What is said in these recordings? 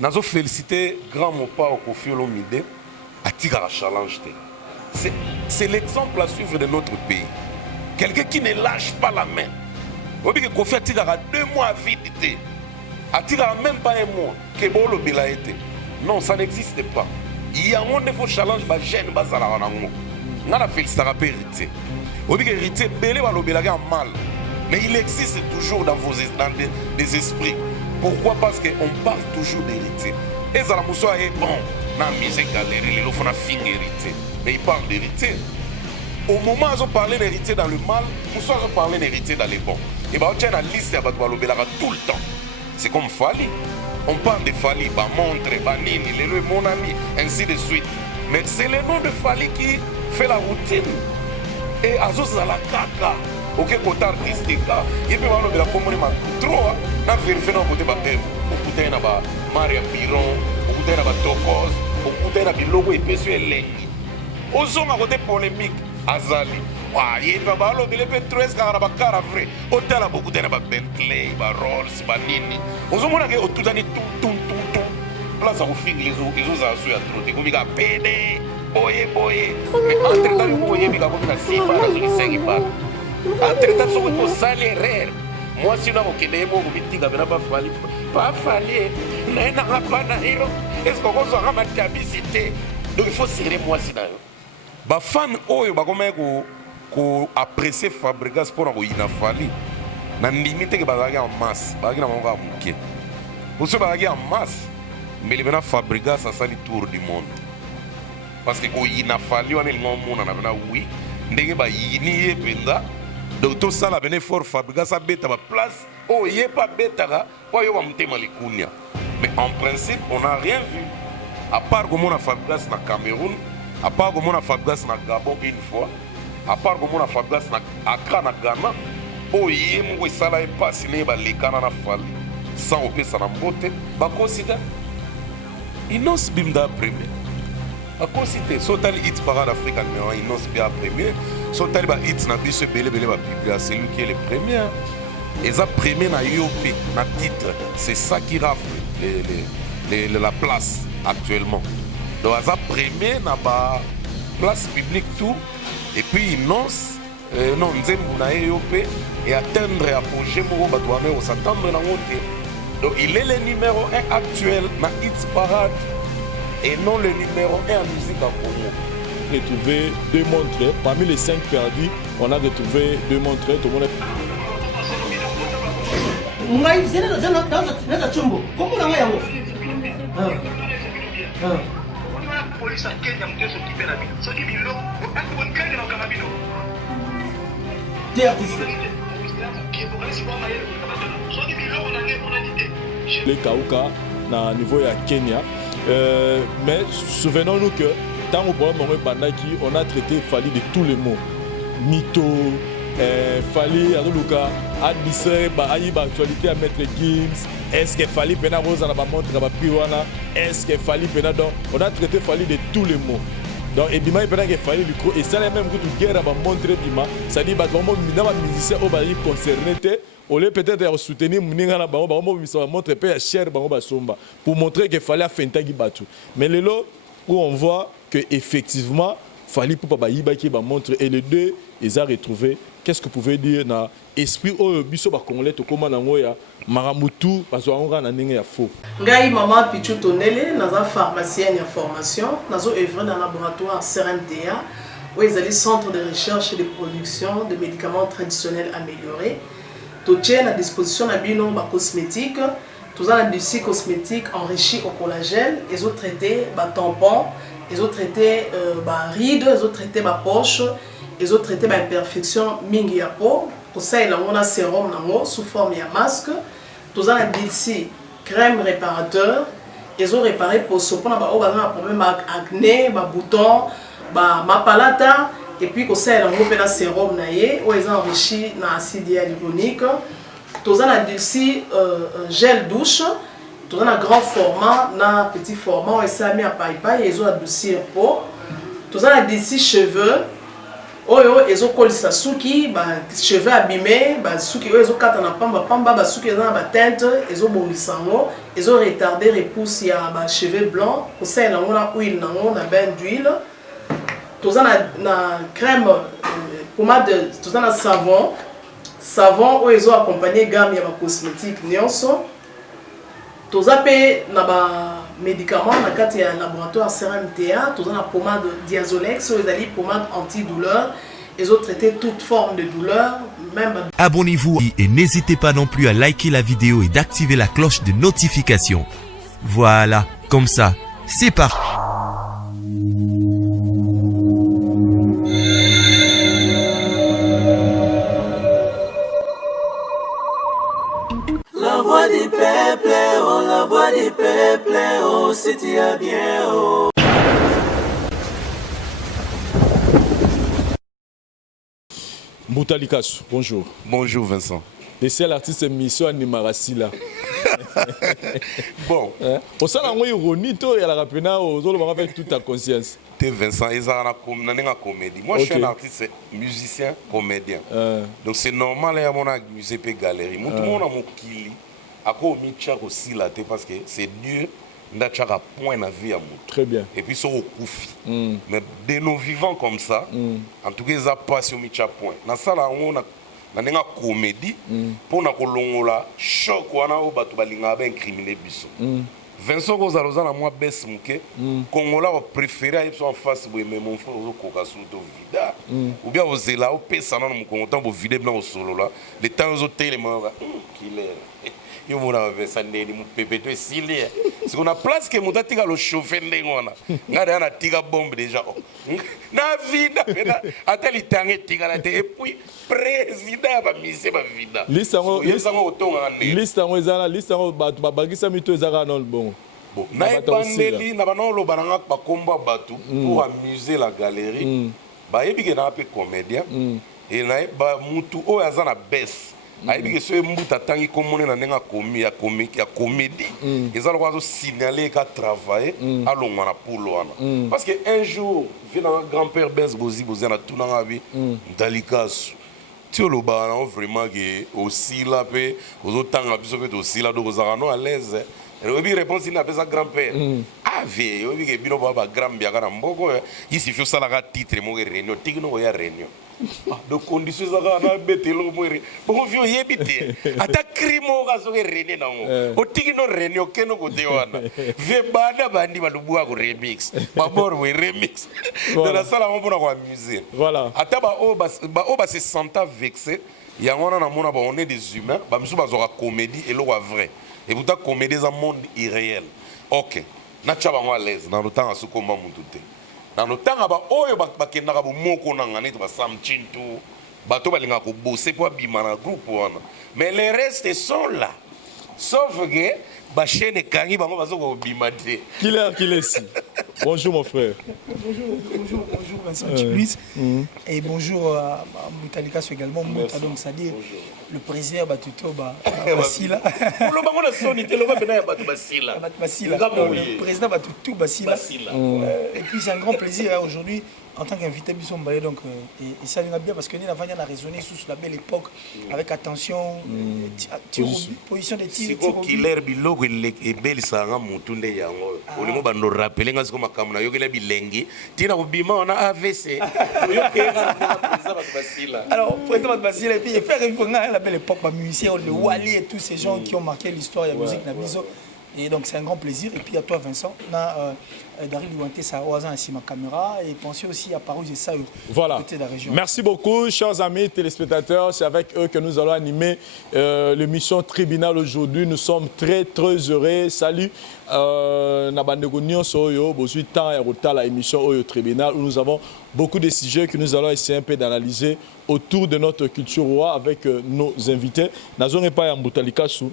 Nazo féliciter grand mopa au Koffi Olomide à Tigara Challenge. C'est l'exemple à suivre de notre pays. Quelqu'un qui ne lâche pas la main. Vous voyez que Koffi a Tigara 2 mois à vide. A Tigara même pas un mois. Que Bolo Bila été. Non, ça n'existe pas. Il y a un monde de challenge, bah jeune, bah ça la ranango. On a félicité à héritier. Vous voyez que héritier belé va le Bila mal. Mais il existe toujours dans des esprits. Pourquoi? Parce qu'on parle toujours d'héritier. Et ça, la moussoua est bon. Dans la musique galerie, les gens font héritier. Mais ils parlent d'héritier. Au moment où ils ont parlé d'héritier dans le mal, moussoua ont parlé d'héritier dans le bon. Et bien, on tient la liste à tout le temps. C'est comme Fali. On parle de Fali, bah montre, bah nini, mon ami, ainsi de suite. Mais c'est le nom de Fali qui fait la routine. Et Azos à la caca. Ok, côté artistique, il peut y avoir la commune trop. Na vérifier dans côté bateau, au côté na ba Maria Piron, au côté na ba Tokos, au côté na bilogo épaisseur lengi. Ozon à côté polémique, Azali. Ah, il va balo de l'épétresse car ba car vrai. Hôtel à beaucoup de na ba Bentley, ba Rolls, ba Nini. Ozon mona que tout ani tout. Place à ouvrir les autres à suivre trop. T'es comme il a pédé, boye. Mais entre temps, il faut y aller comme ça, si pas la solution pas. Entre temps, sur le salaire. Moi, si on a pas fallu, est-ce qu'on aura ma capacité? Donc il faut serrer moi si d'ailleurs. Les fans qui apprécient Fabregas pour avoir une fallu, na limite que bazaki en masse, bazaki na monga muke. Pour ceux bazaki en masse, mais les maintenant Fabregas ça sali tour du monde. Parce que quand il a fallu, on est le monde on a maintenant oui, ndenge ba yini penda. Donc tout ça, la bénéfice Fabregas a bêta ma place. Oh, il n'y a pas bêta là. Mais en principe, on n'a rien vu. À part que mon Fabregas na Cameroun, à part que mon Fabregas na Gabon une fois, à part que mon Fabregas na Accra na Ghana. Oh, il y a mon ça là est pas signé par les Canada Fali. Sans opé ça na beauté. Bah considère. Inos bimda premier. Bah considère. Sotal hit parade africaine mais Inos bien premier. Son taliban hit na biso belé va publier, c'est lui qui est le premier. Et ça premier na IOP, na titre, c'est ça qui rafle la place actuellement. Donc ça premier na ba place publique tout et puis il nonce non nzembu na IOP et atteindre apogée mo ba doit s'attendre na monter. Donc il est le numéro 1 actuel na hit parade et non le numéro 1 en musique en Congo. Retrouvé 2 montres. Parmi les 5 perdus, on a retrouvé 2 montres. Tout le monde les Kauka, à niveau de Kenya. Mais souvenons-nous que dans le programme on a traité Fali de tous les mots. Mytho, Fali, Adoluka, Adissé, actualité à Maître Gims. Est-ce que Fali Pena Rosa n'a pas montré à Piwana? Est-ce que Fali Pena donc on a traité Fali de tous les mots. Donc et Bima Pena que Fali du coup et ça les même que tu guerre à montrer Bima, ça dit bah vraiment minama musicien au bali concerné au lieu peut-être soutenir Mningana Bango Bango ça montrer peu cher Bango Basomba pour montrer que Fali a fait un tagi batu. Mais le lot où on voit que effectivement Fali pour pas yiba qui montre et les deux ils ont retrouvé. Qu'est-ce que vous pouvez dire dans l'esprit au biso ba congolais to comment nangoya maramutu parce qu'on a n'inge ya faux. Ngai maman Pichu Tonele naza pharmacienne en formation nazo œuvrer dans laboratoire CRMTA où ils allaient centre de recherche et de production de médicaments traditionnels améliorés. Tout tient à disposition de bino ba cosmétique. Tout ça des cosmétiques enrichis au collagène, ils ont traité ba tampon, ils ont traité ba rides, ils ont traité ba poche, ils ont traité ba imperfection mingi ya peau. Pour ça il a sérum nango sous forme de masque. Tout ça des crème réparateur, ils ont réparé pour ce pour ba un problème acné, ba bouton, ba mapalata et puis pour ça il a un sérum naie où ils ont enrichi na acide hyaluronique. Tous on a d'ici gel douche, tous on a grand format, na petit format, et ça mis à paille ils ont adouci un pot. Tous on a d'ici cheveux, ils ont collé sa souki, cheveux abîmés, souki ils ont quatre na pamba, souki ils ont ba teinte, ils ont bon sango, ils ont retardé repousse il y a ba cheveux blancs pour ça il on a huile on a bain d'huile tout ça na crème pommade tout ça na savon où ils ont accompagné gamme ya ba cosmétique nyonso tout ça pe na ba médicaments na kati ya laboratoire CRMTA tout ça na pommade Diazolex où ils ali pommade antidouleur. Ils ont traité toute forme de douleur, même... Abonnez-vous et n'hésitez pas non plus à liker la vidéo et d'activer la cloche de notification. Voilà, comme ça, c'est parti. La voix du peuple, oh, la voix du peuple, oh, c'était bien, oh. Mbutalikasu, bonjour. Bonjour Vincent. Le seul artiste mission animarasi là. Bon. Au sein de ironie, il y a la rapena avec toute ta conscience. T'es Vincent, ils ont une comédie. Moi, je suis un artiste, musicien, comédien. Donc c'est normal, il y a mon musée et galerie. Tout le monde a mon kili. À quoi on tchak aussi là, parce que c'est Dieu qui a point de vie à moi. Très bien. Et puis, c'est au koufi. Mais de nos vivants comme ça, en tout cas, ils ont pas sur tchak point. Dans ça, là, on a une comédie pour nous la choc ou on a incriminé biso. Vincent Kozaloza na moi baisse muke Congolais préféré à être en face de mon frère au Kokasuto vida ou bien aux éla au pesa na mon content pour vider blanc au solo là les temps aux hôtels les mains killer yo mona Vincent neni mu pepeto esili c'est qu'on a place que mon tatika le chauffer ndengona ngada na tika bombe déjà na vida ateli tangi tika la et puis président ba mise ba vida liste ngo ezala liste ngo batu babagisa mito ezaka non bon. Bon, na bandeli na bana lo bananga ba komba batu pour amuser la galerie. Ba yebike na pe comédien et na ba mutu o azana baisse. Ayebike so mbuta tangi komone na nenga komi ya comédie. Ezalo kwazo signaler ka travailler alongwa na polo wana. Parce que un jour vient un grand-père Benz Bozi na tunanga bi dalikasu. Tu le bas vraiment que aussi là pe aux tanga biso pe aussi là donc ozarano à l'aise. Et réponse il n'a pas sa grand-père. Ah vie, obi ke bino baba grand biaka na mboko ici faut ça la titre mo réunion tigno ya réunion. Donc conditions ça na betelo mo bon vieux yebite. Ata crimo ka so réunion nango. O tigno réunion keno ko te wana. Ve bana bandi balubua ko remix. Babor we remix. De la salle on pour amuser. Voilà. Ata ba o se senta vexé. Yangona na mona ba on est des humains, ba misu ba zora comédie et lo vrai. Et pourtant, comédie dans un monde irréel. Ok. Na tchaba à l'aise. Dans le temps, à ce combat, dans le temps, oh, il y a un moko nangani, ba samchintu, bato balinga ko bosser pour bimana groupe wana. Mais les restes sont là. Sauf que ba chaîne kangi bango bazo ko bimate. Qui est ici? Bonjour mon frère. Bonjour Vincent Luis. Et bonjour à Mbutalikasu également. Donc c'est-à-dire le président Batuto Basila. Le président Batuto Basila. Et puis c'est un grand plaisir aujourd'hui en tant qu'invité Bisson Mbaye, donc et ça nous a bien parce que nous avons raisonné sur la belle époque avec attention, position de tir. C'est killer biloko et belle sanga mutunde yango. Olimo bando rappeler nga siko makamuna yokela bilengi. Tina obima on a AVC. Alors président Basila et puis faire la belle époque, ma musicien le Wally et tous ces gens qui ont marqué l'histoire de la musique Nabiso. Et donc c'est un grand plaisir. Et puis à toi Vincent, on a Daryl Liwanté, ça a ici ma caméra et pensez aussi à Parouge et ça voilà. Côté de la région. Merci beaucoup chers amis téléspectateurs, c'est avec eux que nous allons animer l'émission Tribunal aujourd'hui. Nous sommes très heureux. Salut Nabandegonion Soyo, Bosuit temps et Rota la émission Oyo Tribunal où nous avons beaucoup de sujets que nous allons essayer un peu d'analyser autour de notre culture roi avec nos invités. Nazon pas ya Mbutalikasu.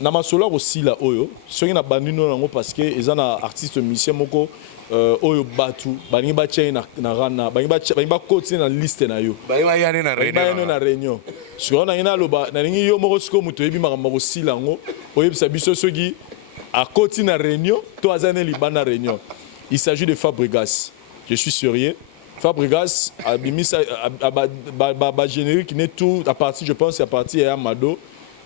Na masolo aussi là oyo soki na bandi no nango parce que ezana artiste musicien moko oyo batu balingi ba chain na rana balingi ba côté na liste na yo Ba yane na réunion soki na ina loba na lingi yo moko siko muto yebi makambo aussi lango oyebisa biso soki à côté na réunion to azane libana réunion. Il s'agit de Fabregas. Je suis sérieux. Fabregas a mis générique qui n'est tout à partir, je pense à partir de Amado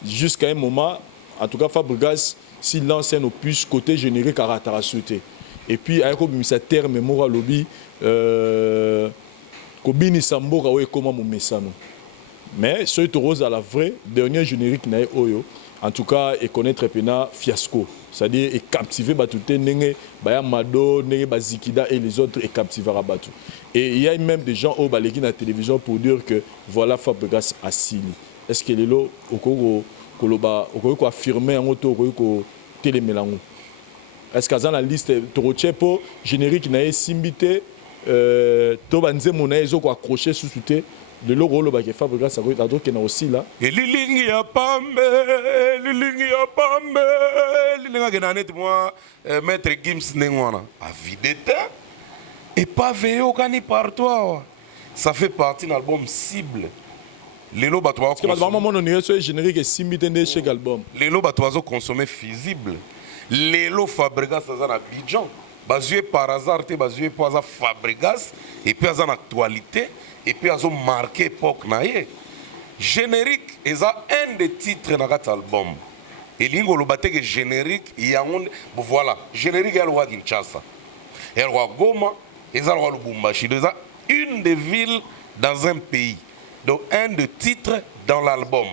jusqu'à un moment en tout cas Fabregas s'il lance un opus côté générique à ratarassouté. Et puis avec un terme mora lobby kobini samboka oye koma momesano. Mais ce rose à la vraie dernier générique na oyo en tout cas et connaître pena fiasco. C'est-à-dire et captiver Batouté nenge baya Mado nenge bazikida et les autres et captiver Rabatou. Et il y a même des gens au baleki na télévision pour dire que voilà Fabregas asili. Est-ce que les lots au koloba au ko affirmer en auto ko télémélango. Est-ce qu'à la liste Torochepo générique na simbité to banze mona ezo ko accrocher sous souté de l'euro le bac Fabregas ça va donc na aussi là et lilingi ya pambe lilinga ke na net moi maître Gims nengwana a vidété et pas veillé kani par toi ça fait partie de l'album cible lelo batwa parce que vraiment mon on est générique simbité de chez album lelo batwa zo consommer visible lelo Fabregas ça na Abidjan basé par hasard te basé pour ça Fabregas et puis en actualité et puis ils ont marqué époque naie générique ils ont un des titres dans cet album et lingo le batte que générique il y a voilà générique est roi Kinshasa et roi Goma et roi Lubumbashi ils ont une des villes dans un pays donc un des titres dans l'album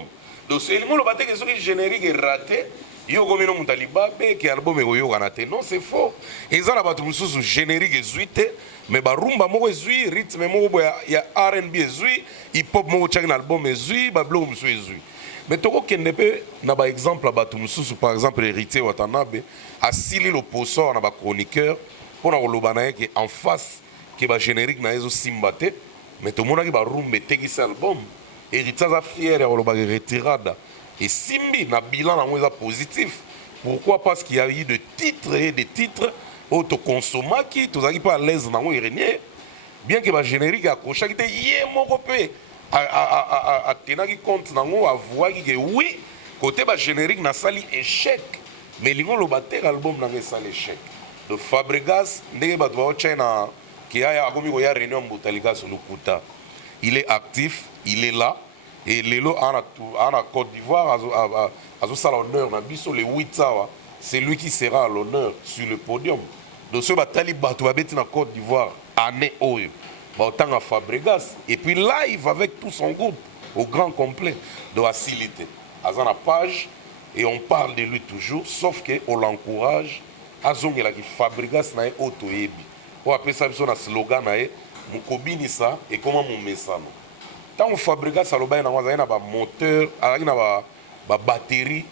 donc c'est lingo le batte que ce générique est raté yo komino mutalibabe ki album eyo kanate non c'est faux eza na batu mususu générique ezuite mais ba rumba moko ezui rythme moko ya R&B ezui hip hop moko chaki na album ezui ba blow mususu ezui mais toko kende pe na ba exemple batu mususu par exemple Héritier Watanabe asili le poso na ba chroniqueur pona koloba na yeke en face ke ba générique na ezo simbate mais to mona ki ba rumba tekisi album Héritier za fier ya koloba retirada. Et Simbi, na bilan na positif. Pourquoi? Parce qu'il y a eu des titres et des titres autoconsommés qui tous n'arrivent pas à l'aise dans le renier. Bien que le générique accroché qui était yé moko pe a tenir compte dans le avoir que oui côté ba générique na sali échec mais lingo le batteur album na sali échec. De Fabregas ndenge ba doit China qui a komi ko ya réunion botalika sur le kuta. Il est actif, il est là. Et Lelo en Côte d'Ivoire, à l'honneur, les 8 c'est lui qui sera à l'honneur sur le podium. Donc, ce batali Batouabeti en Côte d'Ivoire, année Oyo, autant à Fabregas, et puis live avec tout son groupe, au grand complet de facilité. À la page, et on parle de lui toujours, sauf qu'on l'encourage, à Zongela qui Fabregas n'a pas auto-ébi. On appelle ça un slogan, Moukobini ça, et comment mon message. Tant que Fabregas a un moteur, une batterie,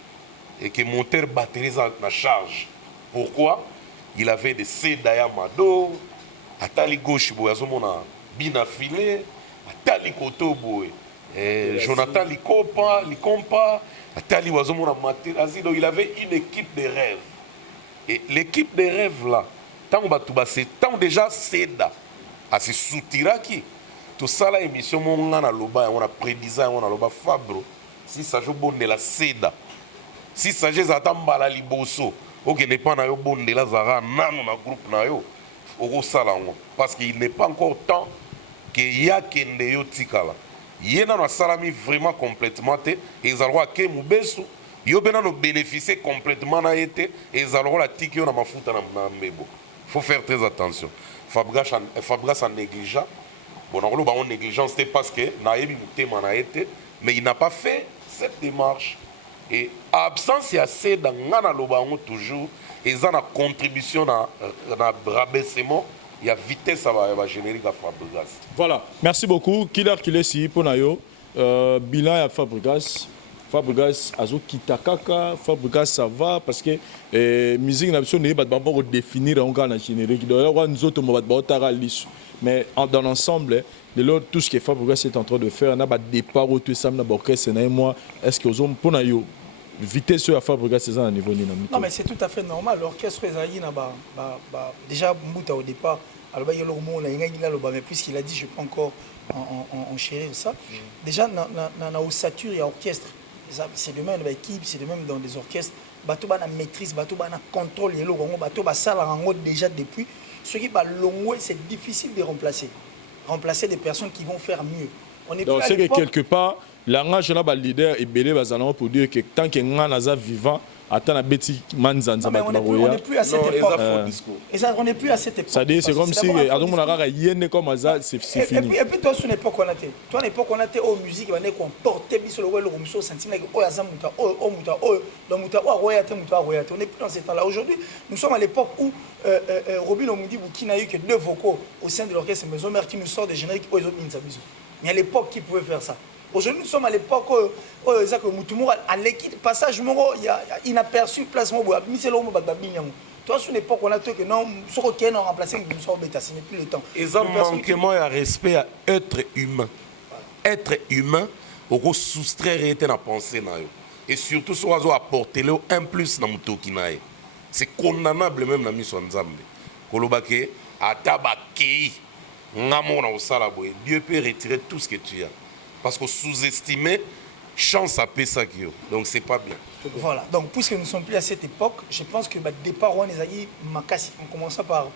et que le moteur batterie na charge. Pourquoi? Il avait des Sedaya Mado, Atali gauche, Boyazomona, Bina Filé, Atali Koto, Jonathan Likompa, Atali Wazomona Materazi. Donc il avait une équipe de rêve. Et l'équipe de rêve là, tant déjà Seda, à se soutiraki. Tout ça, l'émission, on a prédisé, on a loba Fabro. Si ça joue bon de la Seda, si ça joue Zatamba Liboso, ok, n'est pas bon de la Zara, non, on a groupe nayo, au salon, parce qu'il n'est pas encore temps qu'il y a qu'un de Tikala. Il y a un salami vraiment complètement, et ils ont que Moubesu, ils ont bénéficié complètement na été, et ils ont la tiki on a ma foute na mebo. Faut faire très attention. Fabregas en négligeant. Bon, on négligence, c'était parce que mais il n'a pas fait cette démarche. Et absence, il y a assez dans l'Obango toujours, et il y a une contribution dans le rabaissement, il y a vitesse à la générique à Fabregas. Voilà, merci beaucoup. Killer Kilesi pour Nayo. Bilan à Fabregas. Fabregas, Azo Kitakaka, Fabregas, ça va parce que musique n'a pas définir en générique. Nous autres, mais dans l'ensemble, tout ce que Fabregas est en train de faire, on a un départ au tout ça, est-ce que vous pour Nayo vitesse à Fabregas c'est à un niveau dynamique? Non, mais c'est tout à fait normal. L'orchestre déjà au départ, mais puisqu'il a dit je peux encore enchérir ça. Déjà, dans l'ossature, il y a orchestre. C'est de même dans l'équipe, c'est de même dans les orchestres. Bateau na maîtrise, bateau na contrôle, bateau ça déjà depuis. Ce qui va long, c'est difficile de remplacer. Remplacer des personnes qui vont faire mieux. Donc c'est que quelque part, langage na ba leader ebele bazana pour dire que tant que ngana za vivant attends na beti manzanza on n'est plus à cette époque. On n'est plus à cette époque. Ça dit c'est comme si azon na kaka yene comme ça c'est fini. Et puis toi sur une époque on a été. Toi à l'époque on a été aux musique on est comporté biso le muso sentiment que oh azamuta oh muta oh le muta oh royate muta royate. On n'est plus dans ce temps là. Aujourd'hui, nous sommes à l'époque où Robin Omundi qui n'a eu que 2 vocaux au sein de l'orchestre Maison Mère qui nous sort des génériques aux autres Minzabizo. Mais à l'époque qui pouvait faire ça? Aujourd'hui, nous sommes à l'époque où à l'équipe passage, il y a inaperçu placement. Toi, sur l'époque, on a dit que non, ce qu'on a remplacé, ce n'est plus le temps. Et ça manquement à respect à être humain. Être humain, on soustraire à la pensée. Et surtout, si on apporter un plus dans le c'est condamnable même dans la mission de Nzambe. Kolobake, à tabaki, Dieu peut retirer tout ce que tu as. Parce que sous-estimer, chance à payer ça. Donc c'est pas bien. Voilà. Donc puisque nous ne sommes plus à cette époque, je pense que départ, on est en commençant par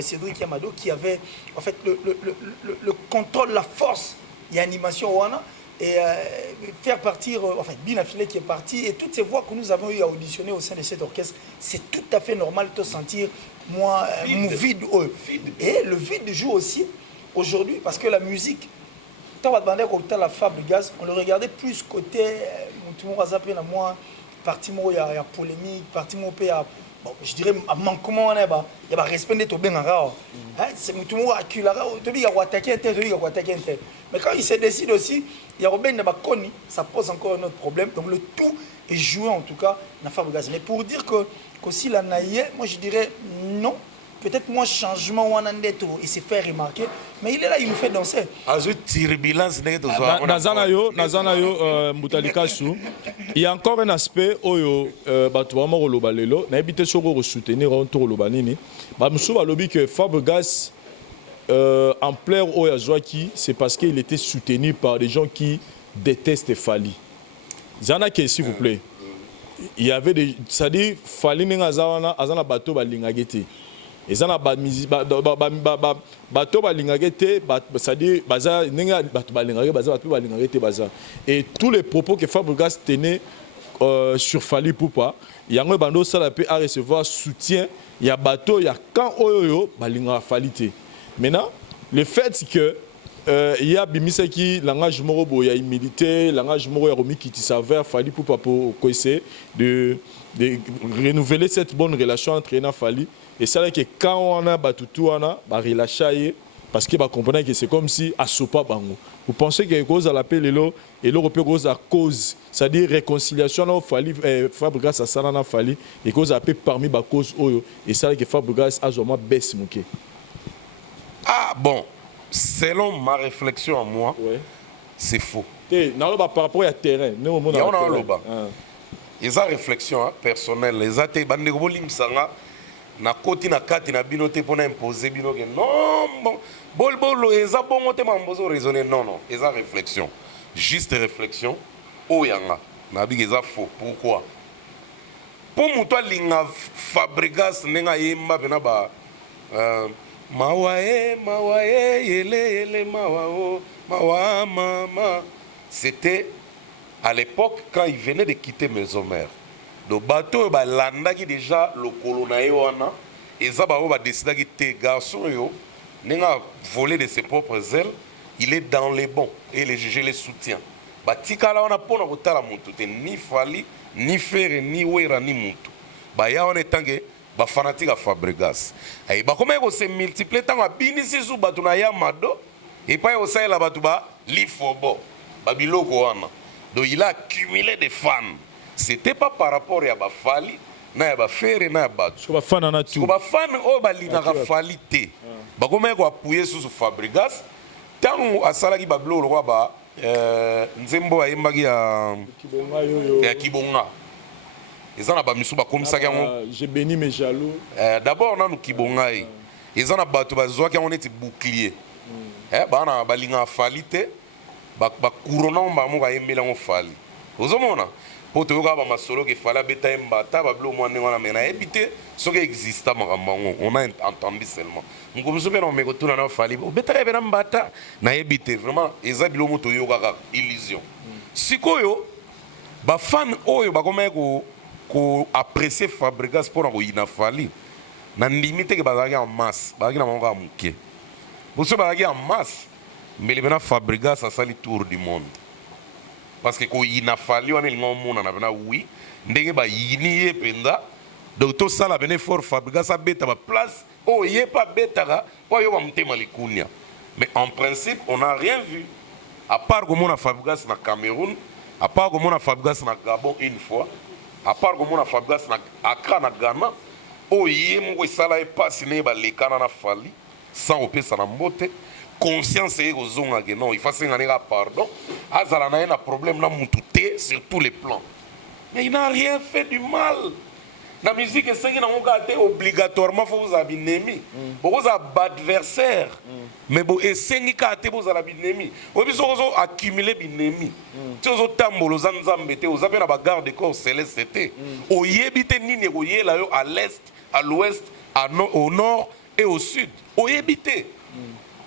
Cédric Yamado qui avait en fait le contrôle, la force et l'animation et faire partir, enfin Bina Filet qui est parti et toutes ces voix que nous avons eu à auditionner au sein de cet orchestre, c'est tout à fait normal de sentir moi vide. Et le vide joue aussi aujourd'hui parce que la musique. Quand on a la Fabregas, on le regardait plus côté parti il y a polémique, parti il y a je dirais manquement il y a respect de Tobin Rao. C'est mutumo akulara, Tobi il y a attaquer un. Mais quand il se décide aussi, il y a Robin Nabakoni, ça pose encore un autre problème. Donc le tout est joué en tout cas dans Fabregas. Mais pour dire que si la naïe, moi je dirais non. Peut-être moins changement ou un il s'est fait remarquer, mais il est là, il nous fait danser. Il y a encore un aspect où que Fabregas en plaire c'est parce qu'il était soutenu par des gens qui détestent Fali. Zana s'il vous plaît. Il y avait des, c'est-à-dire Fali n'azana azana bateau balingagete. Et ça na bateau balingagete, c'est-à-dire baza ninga bateau balingagete baza. Et tous les propos que Fabregas tenait sur Fali Poupa, il y a un bando ça la peut à recevoir soutien. Il y a bateau, il y a quand oyo balinga Falite. Maintenant, le fait que il y a bimisaki langage morobo, il y a humilité, langage moro ya romi qui s'avère Fali Poupa pour essayer de renouveler cette bonne relation entre Ena Fali. Et c'est là que quand on a batutu on a relâché parce qu'il va comprendre que c'est comme si à sopa bango. Vous pensez que cause à l'appel et l'Europe cause à cause, c'est-à-dire réconciliation là Fali Fabregas à Sanana Fali et cause à paix parmi ba cause oyo et c'est là que Fabregas a vraiment baisse moqué. Ah bon, selon ma réflexion à moi, ouais. C'est faux. Non, par rapport au terrain, nous on a loba. Ils ont réflexion personnelle, les athées bandegoboli msanga na koti na kati na binote pour imposer binoke non bon bol eza bongo te mambozo raisonner non eza réflexion juste réflexion oyanga na bi eza faux pourquoi pour muto linga Fabregas nenga yemba bena ba mawae yele mawa mama c'était à l'époque quand il venait de quitter Maison Mère. Le bateau landa qui déjà le colonaï wana et ça va décider que tes garçons yo n'enga volé de ses propres ailes, il est dans les bons et les juges les soutient. Ba tika la wana pona kotala mutu te ni Fali ni Fere ni Wera ni mutu. Ba ya on etange ba fanatique à Fabregas. Ay ba comment se multiplier tant bini sisu batu na ya mado et pas au ça la batu ba lifobo ba biloko wana. Donc il a accumulé des fans. C'était pas par rapport à Fali, na ba Fere na ba. Parce que ba fan na tout. Ba fan o ba linga Fali te. Ba comment ko appuyer sur Fabregas tant asala ki ba bloro kwa ba nzembo ayembaki ya Kibonga. Ils en a ba misu ba comme ça j'ai béni mes jaloux. D'abord on a nous Kibonga. Ils en a ba to ba zo ki on était bouclier. Ba na ba linga Fali te. Ba couronne ba mo ba yembela ngo Fali. Ozomona pour te voir ma solo que fallait beta mbata ba blo mo ndengona mena ebité ce qui existe makambango on a entendu seulement ngomzo so beno me ko tuna na Fali beta bena mbata na ebité vraiment eza bilo moto yo kaka illusion sikoyo bafan oyo bakomaki koapprécie Fabregas mpona koyina Fally na ndimi teke bazalaki en masse bazalaki na bango ya moke boso bazalaki en masse mbele mpena Fabregas asali tour du monde parce que koyina Fally wana elinga omonana mpena wi ndenge bayini ye mpenza donc tosala pene effort Fabregas abeta baplace oyo ye mpe abetaka po ayoka motema likunia. Mais en principe, on n'a rien vu. À part que mon Fabregas na Cameroun, à part que mon Fabregas na Gabon une fois, à part que mon Fabregas na Accra na Ghana, oh yé mon sala est passé ba les canana Fally sans opé ça na mbote. Conscience est aux zones que non, il faut s'engager pardon. Azala na un problème na mututé sur tous les plans. Mais il n'a rien fait du mal. La musique est obligatoirement faut vous avoir ennemi. Vous avez adversaire. Mais vous essayez de vous avoir ennemi. Vous avez accumulé ennemi. Si vous avez tambolo zanzambete, vous avez la garde de corps céleste. Vous avez à l'est, à l'ouest, au nord et au sud. Vous avez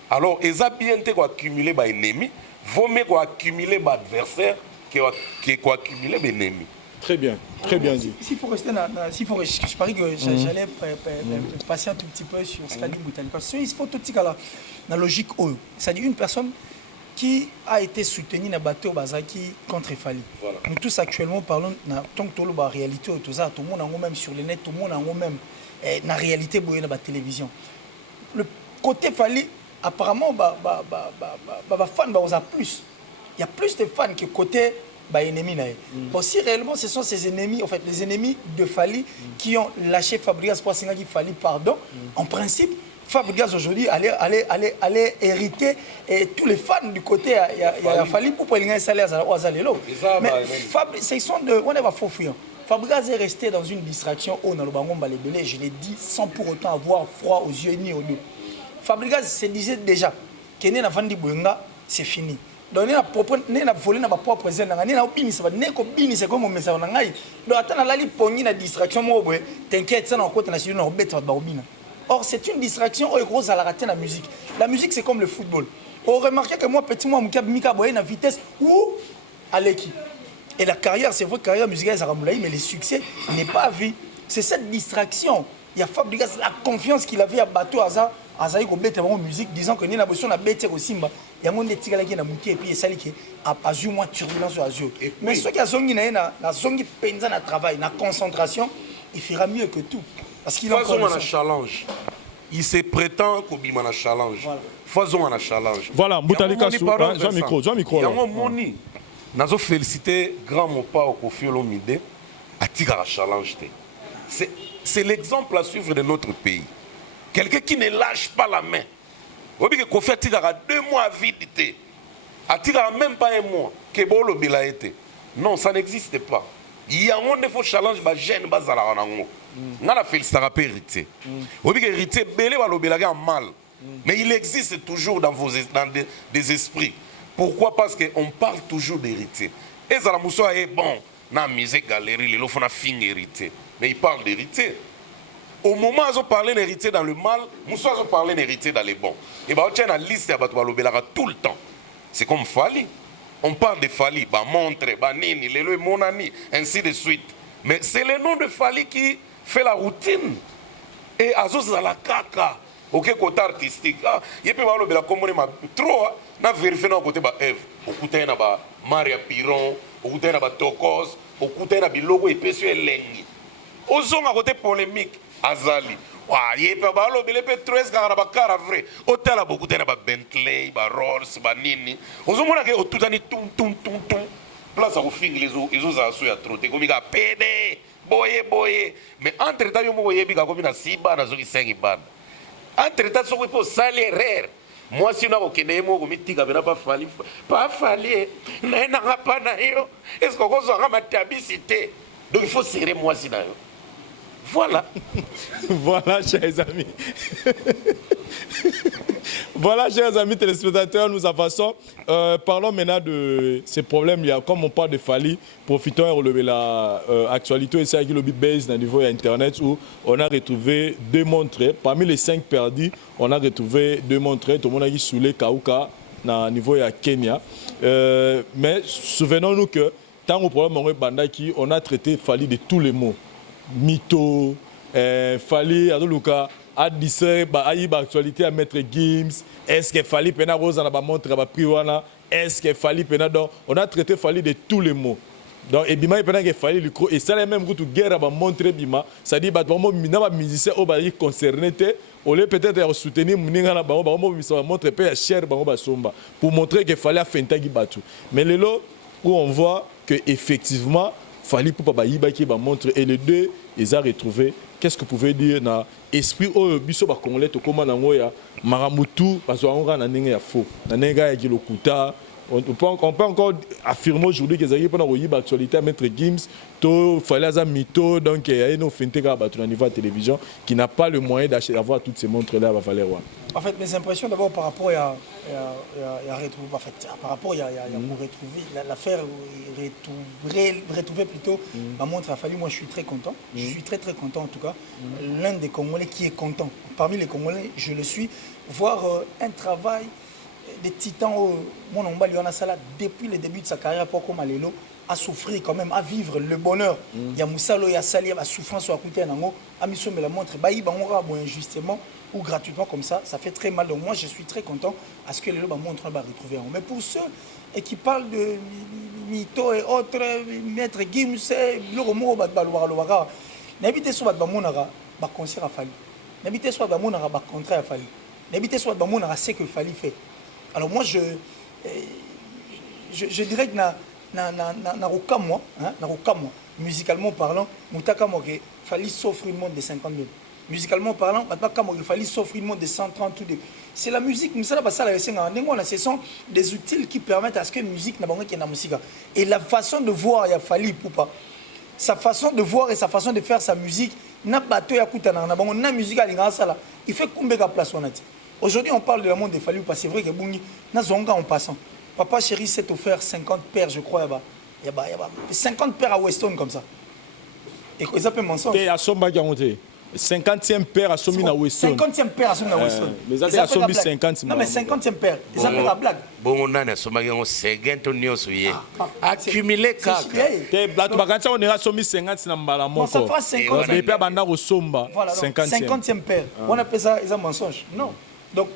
alors, ils ont bien accumulé des ennemis. Vaut mieux accumuler des adversaires que accumuler des ennemis. Très bien dit. S'il faut rester je parie que j'allais passer un tout petit peu sur ce qu'a dit Boutani. Parce qu'il faut tout dire la logique, c'est-à-dire une personne qui a été soutenue dans le bateau Bazaki contre Fally. Voilà. Nous tous actuellement parlons tant que tout la réalité, tout le monde en même sur le net, tout le monde en même dans la réalité dans la télévision. Le côté Fally, apparemment, fans ont plus. Il y a plus de fans que côté ennemis. Bon, si réellement ce sont ces ennemis, en fait, les ennemis de Fally qui ont lâché Fabregas pour qu'il Fally pardon, en principe, Fabregas aujourd'hui allait hériter et tous les fans du côté à Fally pour pouvoir gagner salaire aux Alélo. Mais c'est sont de on va faux fuir. Fabregas est resté dans une distraction au Nalobango Balébélé, je l'ai dit, sans pour autant avoir froid aux yeux ni aux deux. Fabregas se disait déjà que Nena Fandi Boyenga, c'est fini. Donc, nous avons volé notre propre président. Nous avons obéi, c'est comme un message. Donc, attends, la distraction, t'inquiète, ça, or, c'est une distraction grosse à la rater la musique. La musique, c'est comme le football. On remarque que moi, petit, moi, Mika Boye, la vitesse, ou à l'équipe. Et la carrière, c'est votre carrière musicale, mais le succès n'est pas vu. C'est cette distraction. Il y a Fabregas, la confiance qu'il avait à Bateau Aza. Azaï ko bête vraiment musique disant que ni na besoin na bête ko simba ya monde tika la na muki et puis ça li que a eu moins turbulence sur azio mais ceux qui a zongi na zongi penza na travail na concentration il fera mieux que tout parce qu'il a un challenge il se prétend ko bima na challenge faisons un challenge voilà Boutali Kassou Jean micro yango moni nazo féliciter grand mopa ko fiolo mide a tika challenge c'est l'exemple à suivre de notre pays. Quelqu'un qui ne lâche pas la main. Vous voyez que Kofi a 2 mois vide. A même pas 1 mois. Que Bolo Bila été. Non, ça n'existe pas. Il y a un faut challenge ba jeune ba zala nango. Ngala féliciter rapper héritier. Vous voyez que héritier belé ba lobela mal. Mais il existe toujours dans des esprits. Pourquoi? Parce qu'on parle toujours d'héritier. Et ça la mousso est bon. Na musique galerie, le faut na fin héritier. Mais il parle d'héritier. Au moment où on parlait d'héritier dans le mal, nous sommes parlé d'héritier dans les bons. Et bien, on tient la liste à Batoualobelara tout le temps. C'est comme Fally. On parle de Fally, Montre, Nini, Lelo Monani, ainsi de suite. Mais c'est le nom de Fally qui fait la routine. Et Azos à la caca, ok, côté artistique. Il peut y avoir le commun, trop, na vérifié dans le côté de Eve. Au côté de Maria Piron, au côté de Tokos, au côté de Bilogo et Pessu et Lengi. Aux hommes à côté polémique. Azali. Wa yepe ba lo bele pe 13 ka ba kara vrai. Hôtel a beaucoup de ba Bentley, ba Rolls, ba nini. Ozomona ke otutani tum. Place au fing les os a ya troté comme ga PD. Boye. Mais entre temps yo mo yebi ka comme na siba na zo ki 5 ban. Entre temps so ko salaire. Moi si na ko kene mo ko mitika bena pas Fally. Pas Fally. Na nga pa na yo. Est-ce que ko zo nga matabicité. Donc il faut serrer moi si na yo. Voilà. Voilà, chers amis. Voilà, chers amis téléspectateurs, nous avançons. Parlons maintenant de ces problèmes. Il y a, comme on parle de Fally, profitons et relever l'actualité. C'est avec le Big Base au niveau Internet où on a retrouvé 2 montres. Parmi les 5 perdus, on a retrouvé 2 montres. Tout le monde a dit Soulé Kaouka na niveau ya Kenya. Mais souvenons-nous que tant au problème Bandaki, on a traité Fali de tous les mots. Mytho, Fali, Adoluka, Adissé, Aïba actualité à Maître Gims, est-ce que Fali Pena Rose en a montré à Priwana, est-ce que Fali Pena, donc on a traité Fali de tous les mots. Donc, et Bima, il fallait le et ça, la même route guerre à montrer Bima, c'est-à-dire que les musiciens qui sont concernés, on les peut-être soutenir montrer cher pour montrer qu'il fallait faire un tagi batu. Mais le lot où on voit qu'effectivement, il fallait pour pas montrer et les deux, ils ont retrouvé. Qu'est-ce que vous pouvez dire dans l'esprit où biso ba congolais to comment nangoya maramutu parce qu'on a nanenga ya faux nanenga ya kilokuta. On peut encore affirmer aujourd'hui que les gens qui ont l'actualité à Maître Gims, il fallait un mytho, donc il y a une fintech à niveau de télévision qui n'a pas le moyen d'avoir toutes ces montres-là à Valère. En fait, mes impressions d'abord par rapport à l'affaire retrouver plutôt ma montre a fallu. Moi, je suis très content. Je suis très content en tout cas. L'un des Congolais qui est content. Parmi les Congolais, je le suis. Voir un travail des titans, mon omba lui en a ça là depuis le début de sa carrière pour comme Alélo à souffrir quand même, à vivre le bonheur. Il y a Moussalo, il y a Sali, il y a souffrance à côté nango, à Misso me la montre, bah il va injustement ou gratuitement comme ça fait très mal. Donc moi je suis très content à ce que les gens montrent va retrouver. Mais pour ceux qui parlent de mytho et autres, Maître Gims, le romo bat balwara, n'habitez sur bat monara, bah concert à Fali. N'habitez sur bat monara, bah contrat à Fali. N'habitez sur bat monara, c'est que Fali fait. Alors moi, je dirais que musicalement parlant, il fallait s'offrir une montre de 50 000. Musicalement parlant, il fallait s'offrir une montre de 130 000. C'est la musique, ce sont des outils qui permettent à ce que la musique n'a pas de musique. Et la façon de voir, il a fallu Poupa. Sa façon de voir et sa façon de faire sa musique, n'a pas de musique il fait combien de place on a dit. Aujourd'hui, on parle de la montre de Fali, parce que c'est vrai que Bungi, Nazonga en passant. Papa chéri s'est offert 50 paires, je crois, il y a 50 paires à Weston comme ça. Et quoi, ça peut mensonge. Et à Somba qui a monté. 50e paire à Somi na Weston. 50e paire à Somi na Weston. Mais ça, c'est à Somi 50. Non, mais 50e paire. Ils appellent la blague. Bon, on a Somba qui a accumulé kaka. On ira Somi 50 na Mbala Moko. Ça fera 50e paire. Voilà, 50e paire. On appelle ça un mensonge. Non. Donc,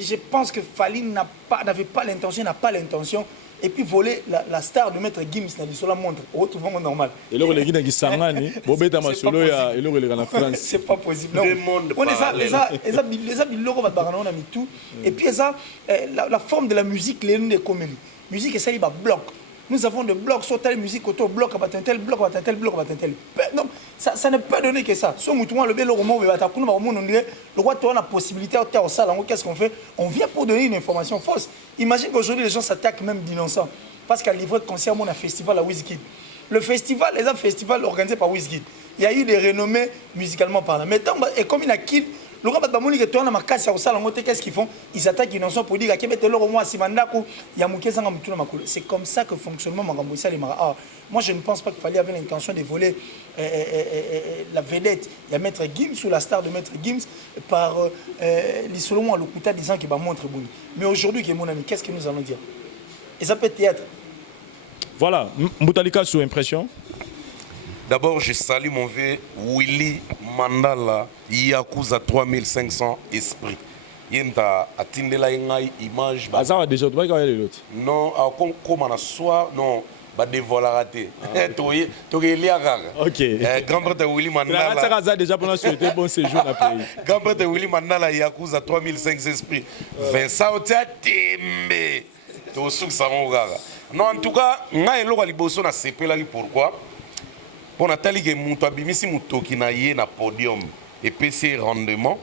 je pense que Fali n'avait pas l'intention, n'a pas l'intention. Et puis voler la star de Maître Gims sur la montre, retrouvons normal. Et là, c'est pas possible. Et puis, la forme de la musique, les musique, et ça, il va bloc. Nous avons des blocs sur telle musique, auto bloc, un tel bloc, un tel bloc, un tel. Donc, ça ne peut donner que ça. Si on le bel roman, on dirait, le roi, tu as la possibilité de faire ça. Qu'est-ce qu'on fait? On vient pour donner une information fausse. Imagine qu'aujourd'hui, les gens s'attaquent même d'innocents. Parce qu'à livre de concert, on a un festival à Wizkid. Le festival, les festivals organisés par Wizkid. Il y a eu des renommées musicalement parlant. Mais et comme il a Kid, le roi Batamoni qui tourne à ma casse au salon, qu'est-ce qu'ils font? Ils attaquent innocents pour dire qu'il y a un Simandako, il y a c'est comme ça que fonctionnement Magambouissa les Mara. Moi, je ne pense pas qu'il fallait avoir l'intention de voler la vedette. Il y a Maître Gims ou la star de Maître Gims par l'Isolomon à l'Okuta disant qu'il va montrer Bouni. Mais aujourd'hui, mon ami, qu'est-ce que nous allons dire? Et ça peut être théâtre. Voilà, Moutalika sous impression. D'abord, je salue mon vieux Willy Mandala, Yakuza 3500 esprits. Il y a une image. Ça va déjà, tu vas regarder l'autre. Non, comme on a soir, non, bah des vols ratés. Tu es lié à ok. Grand-père Willy Mandala. Ça va déjà pendant souhaiter bon séjour après. Grand-père Willy Mandala, Yakuza 3500 esprits. Vincent Otia Tembe. Tu es sûr que ça va. Non, en tout cas, je sais pas pourquoi. Pour Nathalie, que Moutouabimisi Moutouki na yé na podium et PC rendement,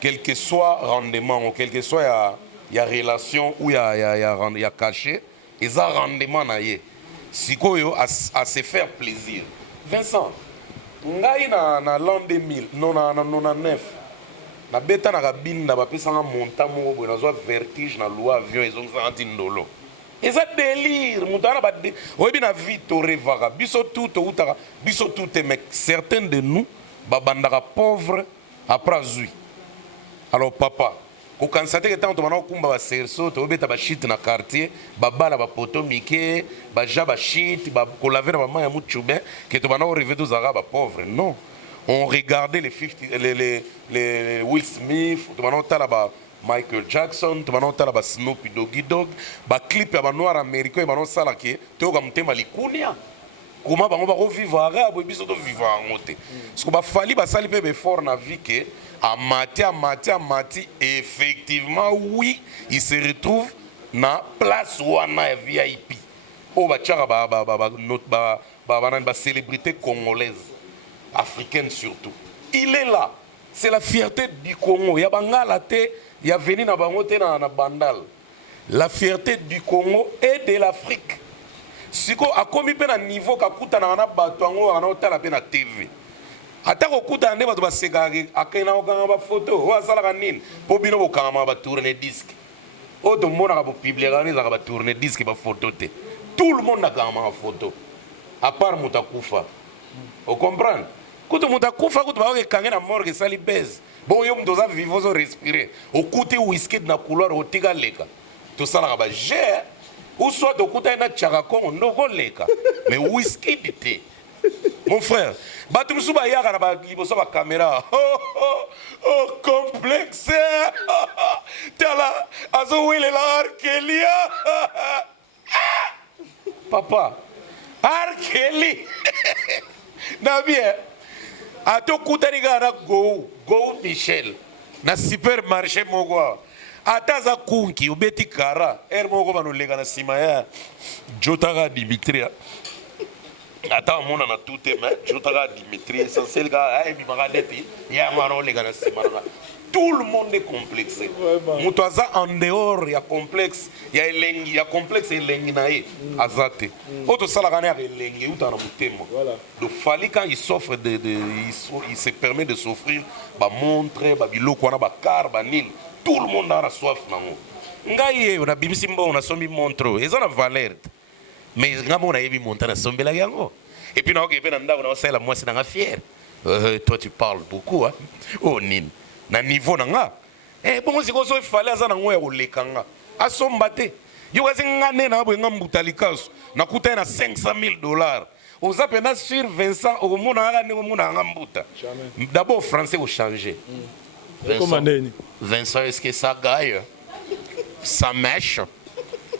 quel que soit rendement ou quel que soit y a relation ou y a caché, et ça rendement na yé. Si koyo à se faire plaisir. Vincent, ngai na l'an 2000, non na 9. Na beta na kabinda ba pesa nga monta mo bo na zo vertige na loi avion ils ont senti ndolo. Et ça délire, oui bien vite au rêvara, biso tout outara, biso tout mais certains de nous babandara pauvres après zui. Alors papa, kokanisa te ke ntango tobana kokumba baserso tobeta bashite na quartier babala bapoto mike baja bashite kolave na bama ya muchube ke tobana koreve tozalaka bapauvre non. On regardait les 50, les Will Smith, Michael Jackson, Snoopy Doggy Dogg, les clips de noirs américains, les sala qui théogamutema likunia. Comment on va vivre arabe et puis vivre en côté. Parce qu'il fallait basali pe fort na vie que à mati effectivement oui, il se retrouve na place wana VIP. Oh ba tchara ba célébrité congolaise. Africaine surtout. Il est là. C'est la fierté du Congo. Il y a Bangala, il y a venu na bangote na bandal. La fierté du Congo et de l'Afrique. Siko a komi pe na niveau ka kuta na bato ngo na otala pe na TV. Ata ko kuta ne bato ba segari akena okanga ba photo wa sala kanini po bino bo kama ba tourner disque. O to mona ka bo publier ni za ka ba tourner disque ba photo te. Tout le monde na kama ba photo. À part Mutakufa. Vous comprenez? Quand on a couffé, quand on a kangé na morgue, ça li baise. Bon, yo mdoza vivre, zo respirer. Au côté whisky na couloir, au tiga leka. Tout ça là, bah j'ai. Ou soit au côté na tcharakon, no go leka. Mais whisky d'ité. Mon frère, bah tu me souba yaka na ba liboso ba caméra. Oh complexe. T'as là, azo wile la arkelia. Papa, arkeli. Na bien. Ato kutariga na go Michel na supermarché mogwa ataza kunki ubeti kara mogo banolega na sima ya Jotara Dimitria ata mona na toute mais Jotara Dimitria essentiel ga ai bi magadeti ya maro lega na sima na tout le monde est complexé. Mutuaza en dehors, il y a complexe, il y a elengi, il y a complexe elengi nae azate. Auto salagane a elengi ou dans mutemo. Donc fallait quand il s'offre il se permet de s'offrir ba montre, ba biloko na ba car, ba nil. Tout le monde a la soif nango. Ngai on a bimsimbo on a sombi montre, ils ont la valeur. Mais ngamo na yebi montre na sombi la yango. Et puis na ok pe na ndako na sala moi c'est na fier. Toi tu parles beaucoup hein. Oh nil. Na niveau nanga bon siko so fallait azana ngoya kolekanga asomba te yo kasi ngane na bo ngambuta likaso na kuta na $500,000 oza pena sur Vincent okomona ala ne komona ngambuta d'abord français au changer Vincent est-ce que ça gagne ça mèche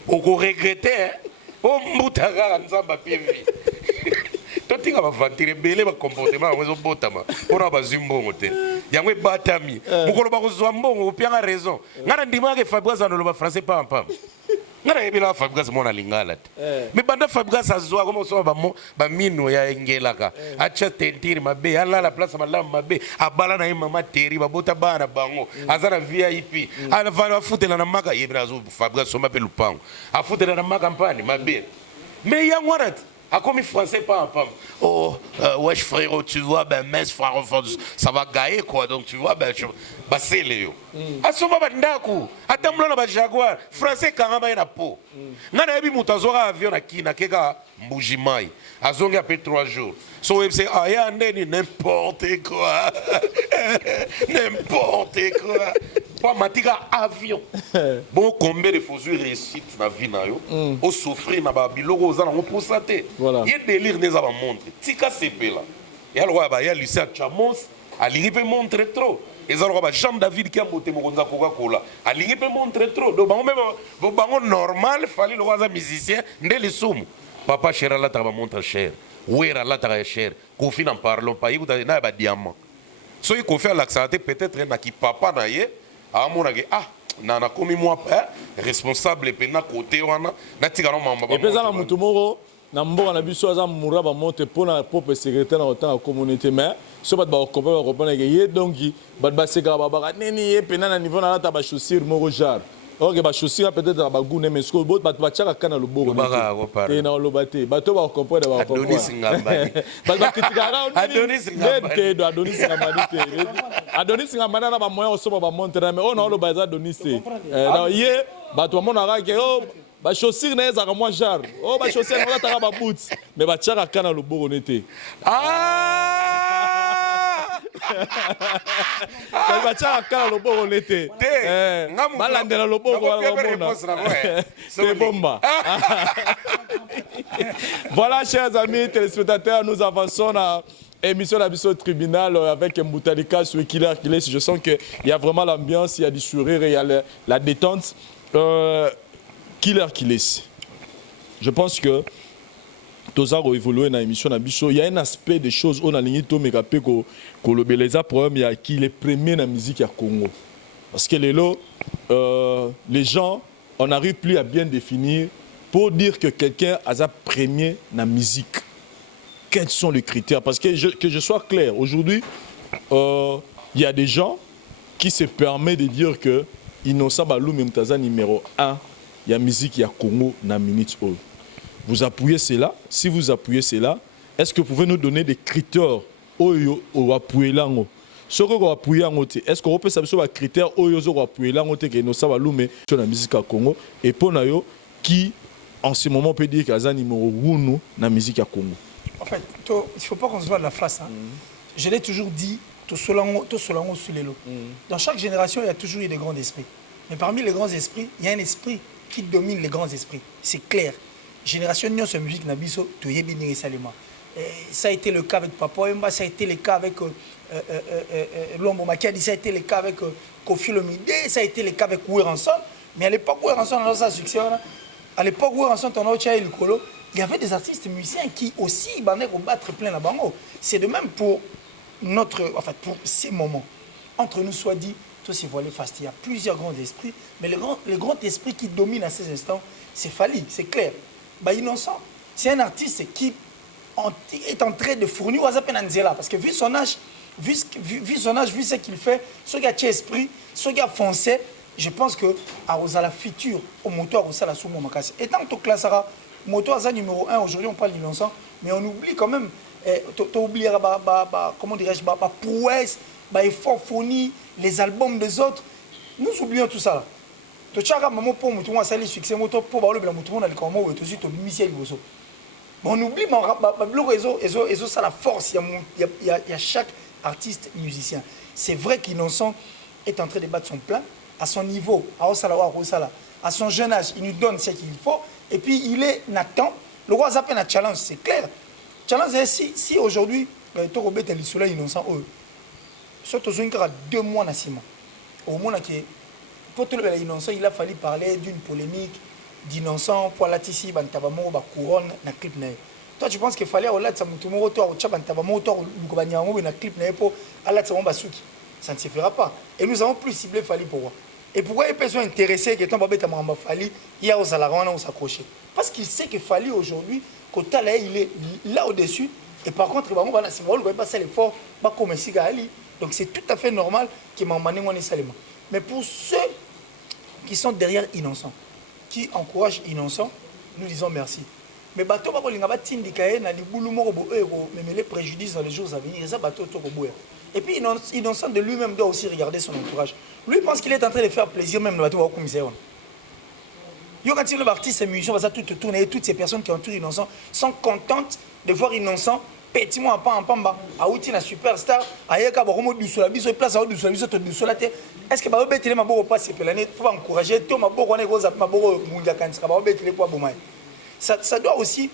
oko regretter o mbuta kaka nzamba PV totinga ba vantire belé ba comportement wezo botama pona ba zimbongo te yango batami mukolo ba kozwa mbongo opianga raison ngana ndima ke Fabrice no ba français pam ngana yebila Fabrice mona lingala te mais banda Fabrice azwa comme so ba mino ya engelaka acha tentiri mabe ala la place malam mabe abala na mama teri ba bota bana bango azana VIP ala va futela na maka yebila zo Fabrice so mabe lupango afutela na maka mpani mabe mais yango rat a comme français pas oh wesh frérot tu vois ben mince frérot ça va gailler quoi donc tu vois ben c'est Léo asoma bandaku atamula na ba Jaguar français kangamba na po ngana yebi mutazora avion na kina keka mbujimai azongi après 3 jours so web c'est aya ndeni n'importe quoi n'importe quoi pas matika avion bon combien de fausses réussites na vie na yo au souffrir na ba biloko ozana on posate y délire des aba montre tika sepela et alors ba ya Lucien Chamos alingi pe montre trop et alors ba Jean David qui a monté mo konza Coca-Cola alingi pe montre trop donc bango même bango normal fallait le waza musicien ndeli sumu papa cher la ta ba montre cher wera la ta cher Kofi n'en parlons pas il na ba diamant so il Kofi l'accenté peut-être na ki papa na ye amonake na komi moi responsable pe na côté wana na tika no mamba et puis na mutu moko na mboka na biso aza mura ba monte pona propre secrétaire na autant communauté mais so bat ba comprendre que ye donc bat ba seka ba neni ye pena na niveau na ta ba chaussure moko jar ok ba chaussure peut-être ba goût mais sko bot bat ba tchaka kana lo boko et na lo baté ba to ba comprendre ba comprendre ba kritika ra Adonis Ngambani na ba moyen so ba monter mais on lo ba za Adonis na ye ba to mona ra ke oh ba chaussure na ezaka moi jar oh ba chaussure na ta ba boots mais ba tchaka kana lo boko nete batiaka kala loboko nete balandela loboko wana bamona c'est bomba. Voilà, chers amis téléspectateurs, nous avançons dans émission d'Abisso Tribunal avec Moutalika sur Killer Kiles. Je sens qu'il y a vraiment l'ambiance, il y a du sourire, il y a la détente. Killer Kiles. Je pense que Tozaro évolué dans l'émission d'Abisso. Il y a un aspect des choses on a ligné tout mais capé que le beleza problème il y a qui est premier dans la musique à Congo. Parce que les gens on n'arrive plus à bien définir pour dire que quelqu'un a sa premier dans la musique. Quels sont les critères? Parce que je sois clair, aujourd'hui, il y a des gens qui se permettent de dire que Innocent Balou Memtaza numéro 1, il y a musique, il y a Congo dans la minute. Vous appuyez cela. Si vous appuyez cela, est-ce que vous pouvez nous donner des critères où appuyer là? Ce que vous appuyez en côté, est-ce qu'on peut savoir les critères où vous appuyez là que Innocent Balou mais sur la musique à Congo et pour nous qui en ce moment on peut dire qu'il y a un numéro 1 dans la musique à Congo? En fait, il ne faut pas qu'on se voit de la face. Hein. Je l'ai toujours dit, tout solango sur les lots. Dans chaque génération, il y a toujours eu des grands esprits. Mais parmi les grands esprits, il y a un esprit qui domine les grands esprits. C'est clair. Génération Nyon sur musique Nabiso, tu y es bien Salema. Ça a été le cas avec Papa Emba, ça a été le cas avec Lombo Makadi, ça a été le cas avec Kofi Olomide, ça a été le cas avec Ouéranson. Mais à l'époque où Ouéranson a sa succès, à l'époque où Ouéranson a eu le colo, il y avait des artistes musiciens qui aussi bandaient au battre plein la bango. C'est de même pour pour ces moments. Entre nous soit dit, tout s'est voilé face. Il y a plusieurs grands esprits, mais le grand esprit qui domine à ces instants, c'est Fally, c'est clair. Innocent, c'est un artiste qui est en train de fournir Wazap Nanzela, parce que vu son âge, vu ce qu'il fait, ce qui a esprit, ce qui a foncé, je pense que à la future, au moteur, au la soumo makasi. Et tant que classera moto Aza numéro 1, aujourd'hui on parle d'Innocent, mais on oublie quand même, tu oublieras, comment dirais-je, prouesse, effort fourni, les albums des autres. Nous oublions tout ça là. Tu as maman pour moto, on a sali succès, moto pour parler de la moto, on a le comment, ou aussi tu as mis on oublie, mais ça la force, il y a chaque artiste musicien. C'est vrai qu'Innocent est en train de battre son plein, à son niveau, à son jeune âge, il nous donne ce qu'il faut. Et puis il est Nathan, le roi Zappen a challenge, c'est clair. Challenge, si aujourd'hui, tu as le soleil Innocent, surtout il y a 2 mois dans 6 mois. Au moins, pour tout le monde, Innocent, il a fallu parler d'une polémique d'Innocent pour la tissi, bantabamo, couronne, dans le clip. Toi, tu penses qu'il fallait que ça me tombe autour, tu as bantabamo, autour, dans le clip, pour aller ça ne se fera pas. Et nous avons plus ciblé Fally pour moi. Et pourquoi les personnes intéressées qui sont Fally, il y a aux alarmes, on s'accroche. Parce qu'il sait que Fally aujourd'hui, quand il est là au-dessus, et par contre, il va passer l'effort, comme donc c'est tout à fait normal qu'il m'a emmené mon Salema. Mais pour ceux qui sont derrière Innocent, qui encouragent Innocent, nous disons merci. Mais bateau ba kolinga ba tindikaye na libulu moko bo mais les préjudices dans les jours à venir, ça bateau to ko boya. Et puis Innocent de lui-même doit aussi regarder son entourage. Lui pense qu'il est en train de faire plaisir même le bateau au commissaire. Yo quand le artiste et musicien va ça tout tourner, toutes ces personnes qui entourent Innocent sont contentes de voir Innocent petit moi en pamba a outi na superstar ayeka ba komo dusola biso place a dusola biso to dusola te. Est-ce que ba betele maboko pas c'est pelane pour encourager to maboko na ko za maboko munja kanisa ba betele pour bomai. Ça doit aussi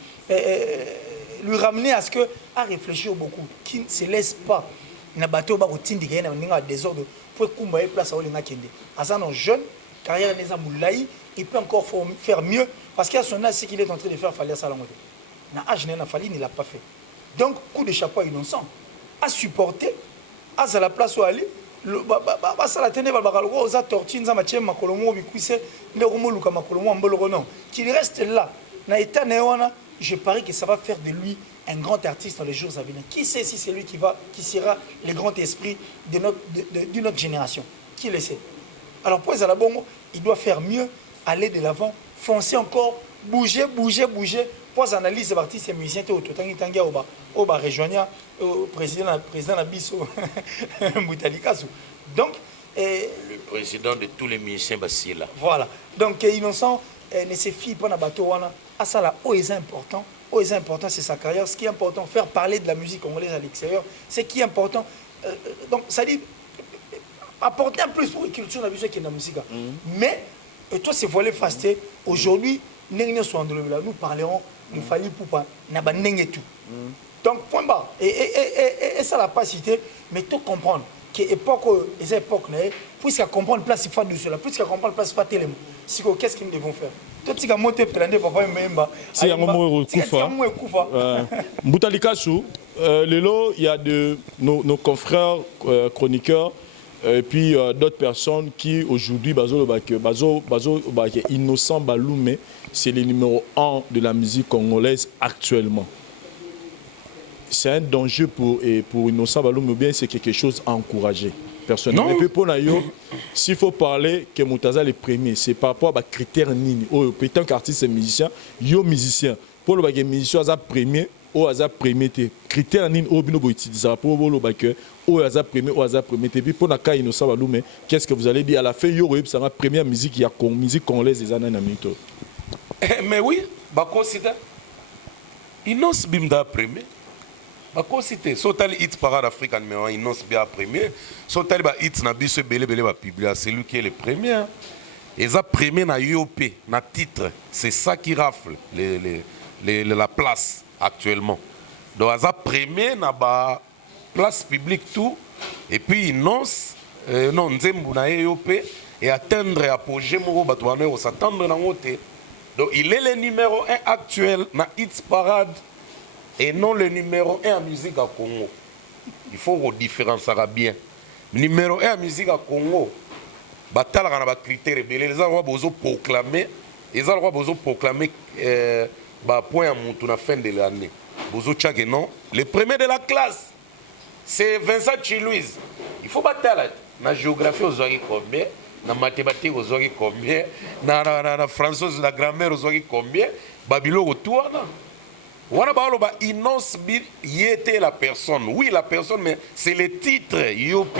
lui ramener à ce que à réfléchir beaucoup, qui ne se laisse pas na bateau ba rotindi na ninga désordre pour kumba place à olinga kende. Azano jeune, carrière neza moulaï, il peut encore faire mieux parce qu'à son âge ce qu'il est en train de faire fallait ça langue. Na âge na Fally il l'a pas fait. Donc coup de chapeau Innocent à supporter à la place où aller ça la tenait aux tortines za match makolomo bikuise ndeko luka makolomo mbolo non qu'il reste là. Je parie que ça va faire de lui un grand artiste dans les jours à venir. Qui sait si c'est lui qui sera le grand esprit de notre génération? Qui le sait? Alors pour ça, il doit faire mieux, aller de l'avant, foncer encore, bouger. Pour analyser les artistes et musiciens, au rejoindre le président Nabiso Moutalikasu. Donc, le président de tous les musiciens Basila. Voilà. Donc Innocent ne se fie pas dans bateau à ça là est important c'est sa carrière. Ce qui est important, faire parler de la musique congolaise à l'extérieur. Ce qui est important, donc ça dit apporter un plus pour la culture de la musique et de la musique. Mais toi c'est voilé fasté aujourd'hui nous parlerons il fallait pour pas n'a et tout. Donc point barre et ça l'a pas cité mais tout comprendre que époque les époques puisqu'à comprendre place il faut de cela puisqu'à comprendre place pas tellement si qu'est-ce qu'ils devront faire tout ce qui a monté prendre papa memba si un moment kufa Mbutalikasu lelo il y a de nos confrères chroniqueurs et puis d'autres personnes qui aujourd'hui bazo Innocent Baloumé c'est le numéro 1 de la musique congolaise actuellement. C'est un danger pour Innocent Baloumé, bien c'est quelque chose à encourager personnellement. Et puis pour Nayo, s'il faut parler que Moutaza est le premier, c'est par rapport à critères nini. Oh, peut-être qu'artiste et musicien, yo musicien. Pour le musicien, ça premier, au hasard premier, critères nini, au bino utiliser pour le bac, au hasard premier, Et puis pour Naka Innocent Baloumé, qu'est-ce que vous allez dire à la fin, yo c'est la première musique, il y a musique congolaise des années Namito. Mais oui, Bakosita, Innocent Bimda premier. Bakosita, Sotali hit parade Afrique numéro 1, Innocent bien premier. Sotali ba hit na biso belé ba publier, c'est lui qui est le premier. Et ça premier na UOP, na titre, c'est ça qui rafle la place actuellement. Donc ça premier na ba place publique tout et puis Innocent non nzembu na UOP et atteindre apogée moko batouane au s'attendre na ngote. Donc il est le numéro 1 actuel na hits parade et non le numéro 1 en musique à Congo. Il faut qu'on différencie bien. Numéro 1 en musique à Congo, batala kana ba critères belé les gens besoin proclamer, les gens besoin proclamer ba point à montu na fin de l'année. Bozo tchake non, le premier de la classe c'est Vincent Chilouise. Il faut batala na géographie aux oreilles combien. Na mathématiques aux oreilles combien, na français la grammaire aux oreilles combien, Babilo autour là. Wana baalo ba Innocent yete la personne. Oui la personne mais c'est le titre Yop.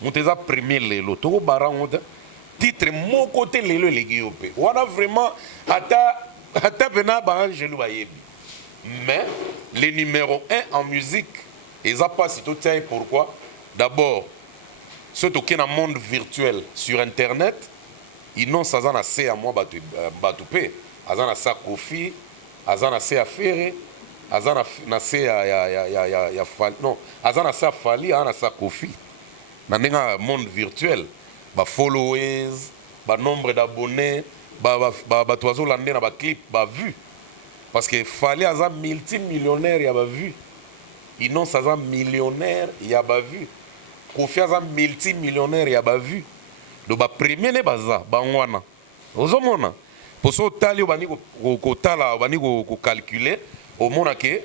Mouteza premier lelo. Toko barangoda titre mon côté lelo les Yop. Wana vraiment ata bena ba angelu ba yebi. Mais le numéro 1 en musique, ils a pas si tout ça pourquoi? D'abord surtout qu'il y a un monde virtuel sur internet, ils n'ont pas assez à moi batouper, ils ont assez à Kofi, ils ont assez à Ferré, ils ont assez à Fali, non, ils ont assez à Fali, ils ont assez à Kofi. Dans un monde virtuel, les followers, le nombre d'abonnés, les oiseaux landés dans les clips, les vues. Parce que Fali a un multimillionnaire, il y a des vues. Ils n'ont pas un millionnaire, il y a des vues. Kofi a multimillionnaire ya ba vu do ba premier ne baza ba ngwana ozomona poso tali obani ko tala obani ko calculer au mona ke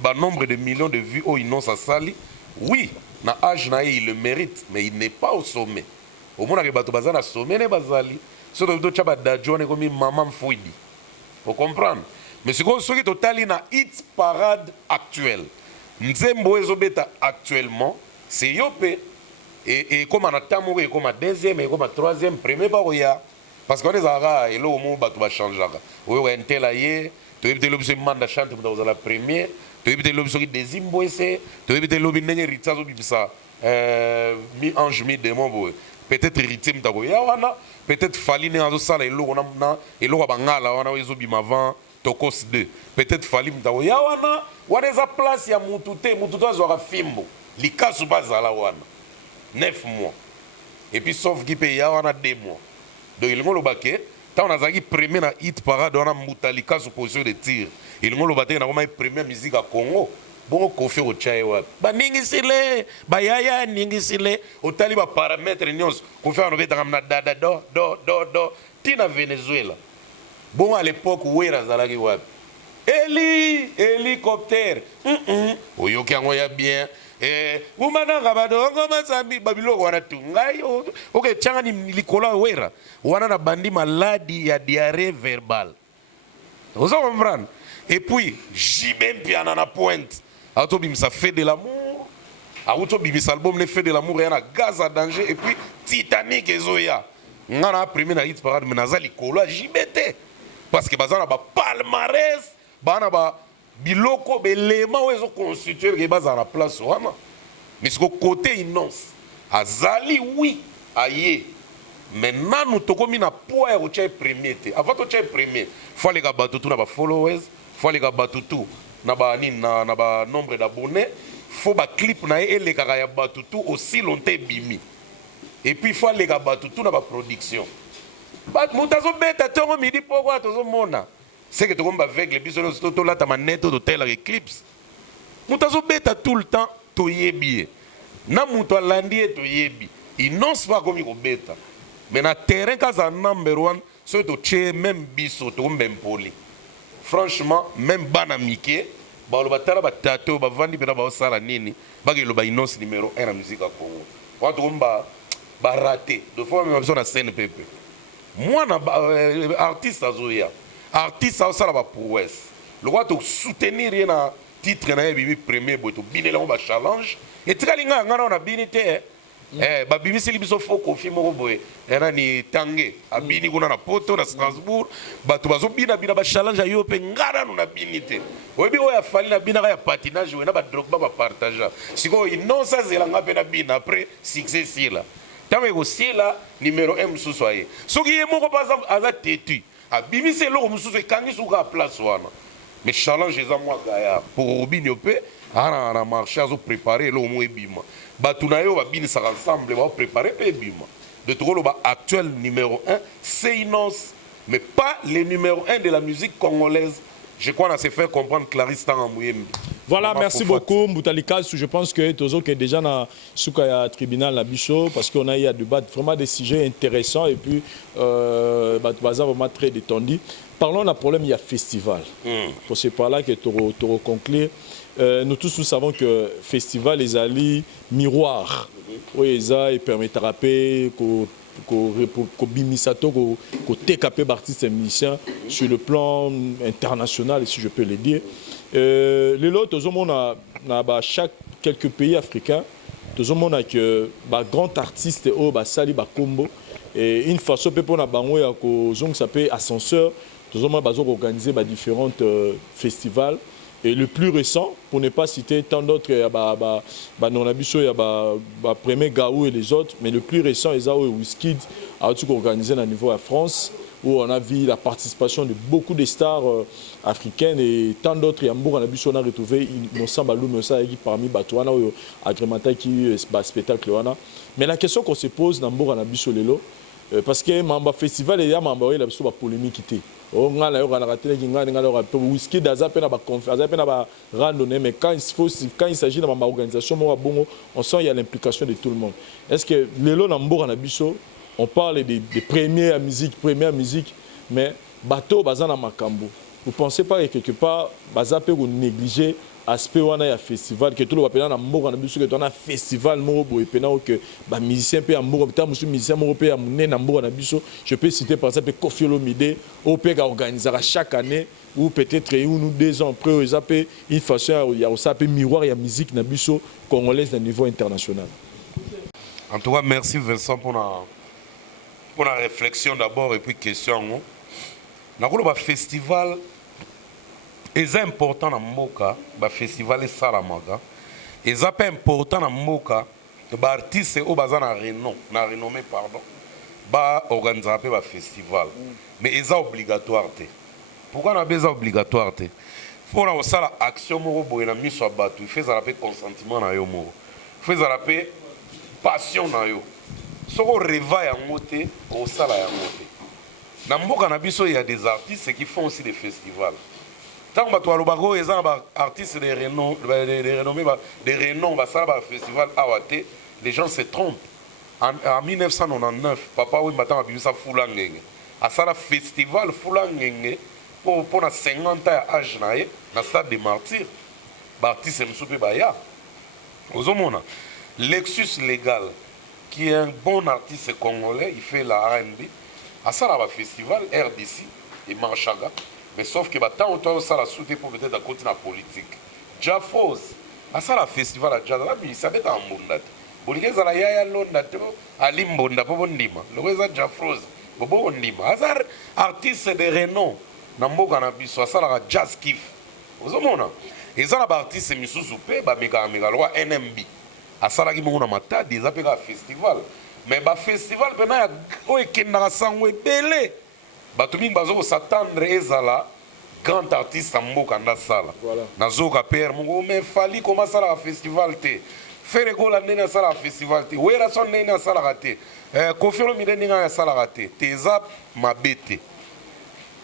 ba nombre de millions de vues au Innocent sali oui na âge na il le mérite mais il n'est pas au sommet au mona ke bato baza na sommet ne bazali so do chaba da jone comme maman fouidi faut comprendre mais ce que to tali na hit parade actuel nzembo ezobeta actuellement c'est Yopé. Et comme on attend, comme un deuxième, et comme un troisième, premier baroya. Parce qu'on est à et là, au moment où va changer. Oui, on est là, tu es l'objet de chanter dans la première, tu es l'objet des Zimboïsés, tu es l'objet de l'héritage de ça. Mi-ange, mi-démon, peut-être héritier, peut-être Faline dans salle, et l'eau, et l'eau, on a eu des avant. Tokos 2. Peut-être Falim, on a des places, il y a Moutouté, Moutouté, il y a Fimbo. Lika Soubaza la wana 9 mois et puis sauf qui paye wana 2 mois donc il ngolo baké tant on a zaki premier na hit parade on a Mutalika sous position de tir il ngolo baté na comme première musique à Congo bon Kofi au chai wa ba ningi sile ba yaya ningi sile au tali ba paramètres nyos Kofi on beta na dada do tina Venezuela bon à l'époque où era zalaki wa hélicoptère oyoki yango ya bien umana ngabado ngoma sambi babilo wana tungai okay changa ni likola wera wana na bandi maladi ya diarrhée verbale vous comprenez et puis j'aime bien na pointe auto bimsa fait de l'amour auto bimsa album ne fait de l'amour et na gaz à danger et puis Titanic ezoya ngana premier na hit parade menaza likola JBT parce que bazana ba palmarès bana ba biloko belema wezo constituer ke baza na place wana mais ce côté innonce azali oui aye mais nanu tokomi na poa ya kotia premier te avant totia premier faut les bato tout na ba followers faut les bato tout na ba nini na ba nombre d'abonnés faut ba clip na ye elekaka ya bato tout aussi longtemps bimi et puis faut les bato tout na ba production bat mutazo beta tongo midi poko tozo mona c'est que tokomba avec les biso to la ta manette to tel eclipse mutazo beta tout le temps to yebi na muto alandi to yebi innonce pas comme ko beta mais na terrain kaza number 1 so to che même biso to mbempoli franchement même bana mike ba lo batala batato ba vandi pena ba osala nini ba ke lo ba innonce numéro 1 na musique à Congo wa to komba ba raté de fois même besoin na scène pepe moi na artiste azoya artiste osala ba prouesse le roi to soutenir na titre na bibi premier boto binela ba challenge et trikalinga ngana na binité babimi sili biso fo kofi moko boye ena ni tange abini kuna na poto na Strasbourg bato bazobina bina ba challenge ayo pe ngara no na binité oyebi oya fali na bina ya patinage we na ba drogba ba partage siko non ça zela ngape na bina après succès sila tame ko sila numéro 1 mususu aye soki ye moko baza aza tetu abimi selo mususu ekangi suka place wana mais challenge eza mwa gaya pour robinio pe ana na marché azo préparer lo mo ebima batuna yo babinisaka ensemble ba préparer pe ebima de tokolo ba actuel numéro 1 c'est Innonce mais pas le numéro 1 de la musique congolaise. Je crois qu'on a se fait comprendre Clarisse Tangamouye. Voilà, merci beaucoup Moutalika. Je pense que Tozo qui est déjà dans le tribunal à Bichot parce qu'on a eu à débattre vraiment des sujets intéressants et puis Baza vraiment très détendu. Parlons d'un problème, il y a festival. Pour c'est par là que tu conclure. Nous tous nous savons que festival les alliés miroir. Oui, ça permettra ko bimisato ko TKP artistes et musiciens sur le plan international, si je peux le dire. Les autres, chaque quelques pays africains, tout le monde a que grand artiste au sali combo et une façon pour na bango ya ko zong s'appelle ascenseur, tout le monde a organisé différents festivals. Et le plus récent, pour ne pas citer tant d'autres, il y a Premier Gaou et les autres, mais le plus récent, il y a Wizkid, organisé à niveau de France, où on a vu la participation de beaucoup de stars africaines et tant d'autres. On a retrouvé Innocent Balou parmi Batouana, agrémenté qui spectacle. Mais la question qu'on se pose dans le parce que le festival, il y a une polémique. Wizkid mais quand il s'agit de ma organisation, on sent qu'il y a l'implication de tout le monde. Est-ce que on parle de première musique, mais bateau bazana makambo. Vous pensez pas que quelque part baza peut négliger aspect wana ya festival que tout le monde na mboka na biso que on a festival moko boye pena que ba musicien pe ya mboka ta musu musicien moko pe ya munene na mboka na biso. Je peux citer par exemple Koffi Olomide au pe organisera chaque année ou peut-être une ou 2 ans après ils appellent une façon il y a aussi un miroir ya musique na biso congolaise à niveau international. En tout cas merci Vincent pour la réflexion d'abord et puis question. Na ko festival est important dans Mboka, le festival est Salamanga. Et c'est important dans Mboka, les artistes au bazar renommé pardon, ba organiser un festival. Mais c'est obligatoire. Pourquoi on a besoin obligatoire? Pour la sala action moro boyna mis sur batu, il fait ça la consentement na yo moro. Il fait ça la passion na yo. Soko reva ya ngote, au sala ya ngote. Dans Mboka na biso il y a des artistes qui font aussi des festivals. Tant que tu as des artistes de renom, festival Awate, les gens se trompent. En 1999, papa oui maintenant a vu ça Fulangenge. À ça le festival Fulangenge pour 50 ans âge na stade des martyrs. Artiste Msoupe Baya. Ozomona. Lexus Légal, qui est un bon artiste congolais, il fait la R&B. À ça le festival RDC et Manchaga. Mais sauf que tant autant ça la soutien pour peut-être à côté de la politique. Jafos, à ça la festival à Jazz, là, mais ça va être en Bondat. Bolivie, ça la yaya Londa, à Limbonda, pour Bondima. Le reste Jafros, pour Bondima. Hazard, artiste de renom, Namboka Nabiso, ça la Jazz Kiff. Vous avez vu? Et ça la artiste Missou Soupé, bah, méga, loi NMB. asalaki mongo na matadi eza mpe kaka festival mais bafestival mpena oyo ekendaka sango ebele bato mingi bazokosatendre ezala grand artiste ya mboka ndasala nazoka pere mongo me fali koma asalaka festival te feregola ndenge asalaka festival te werason ndenge asalaka te Koffi Olomide ndenge asalaka te te eza mabe te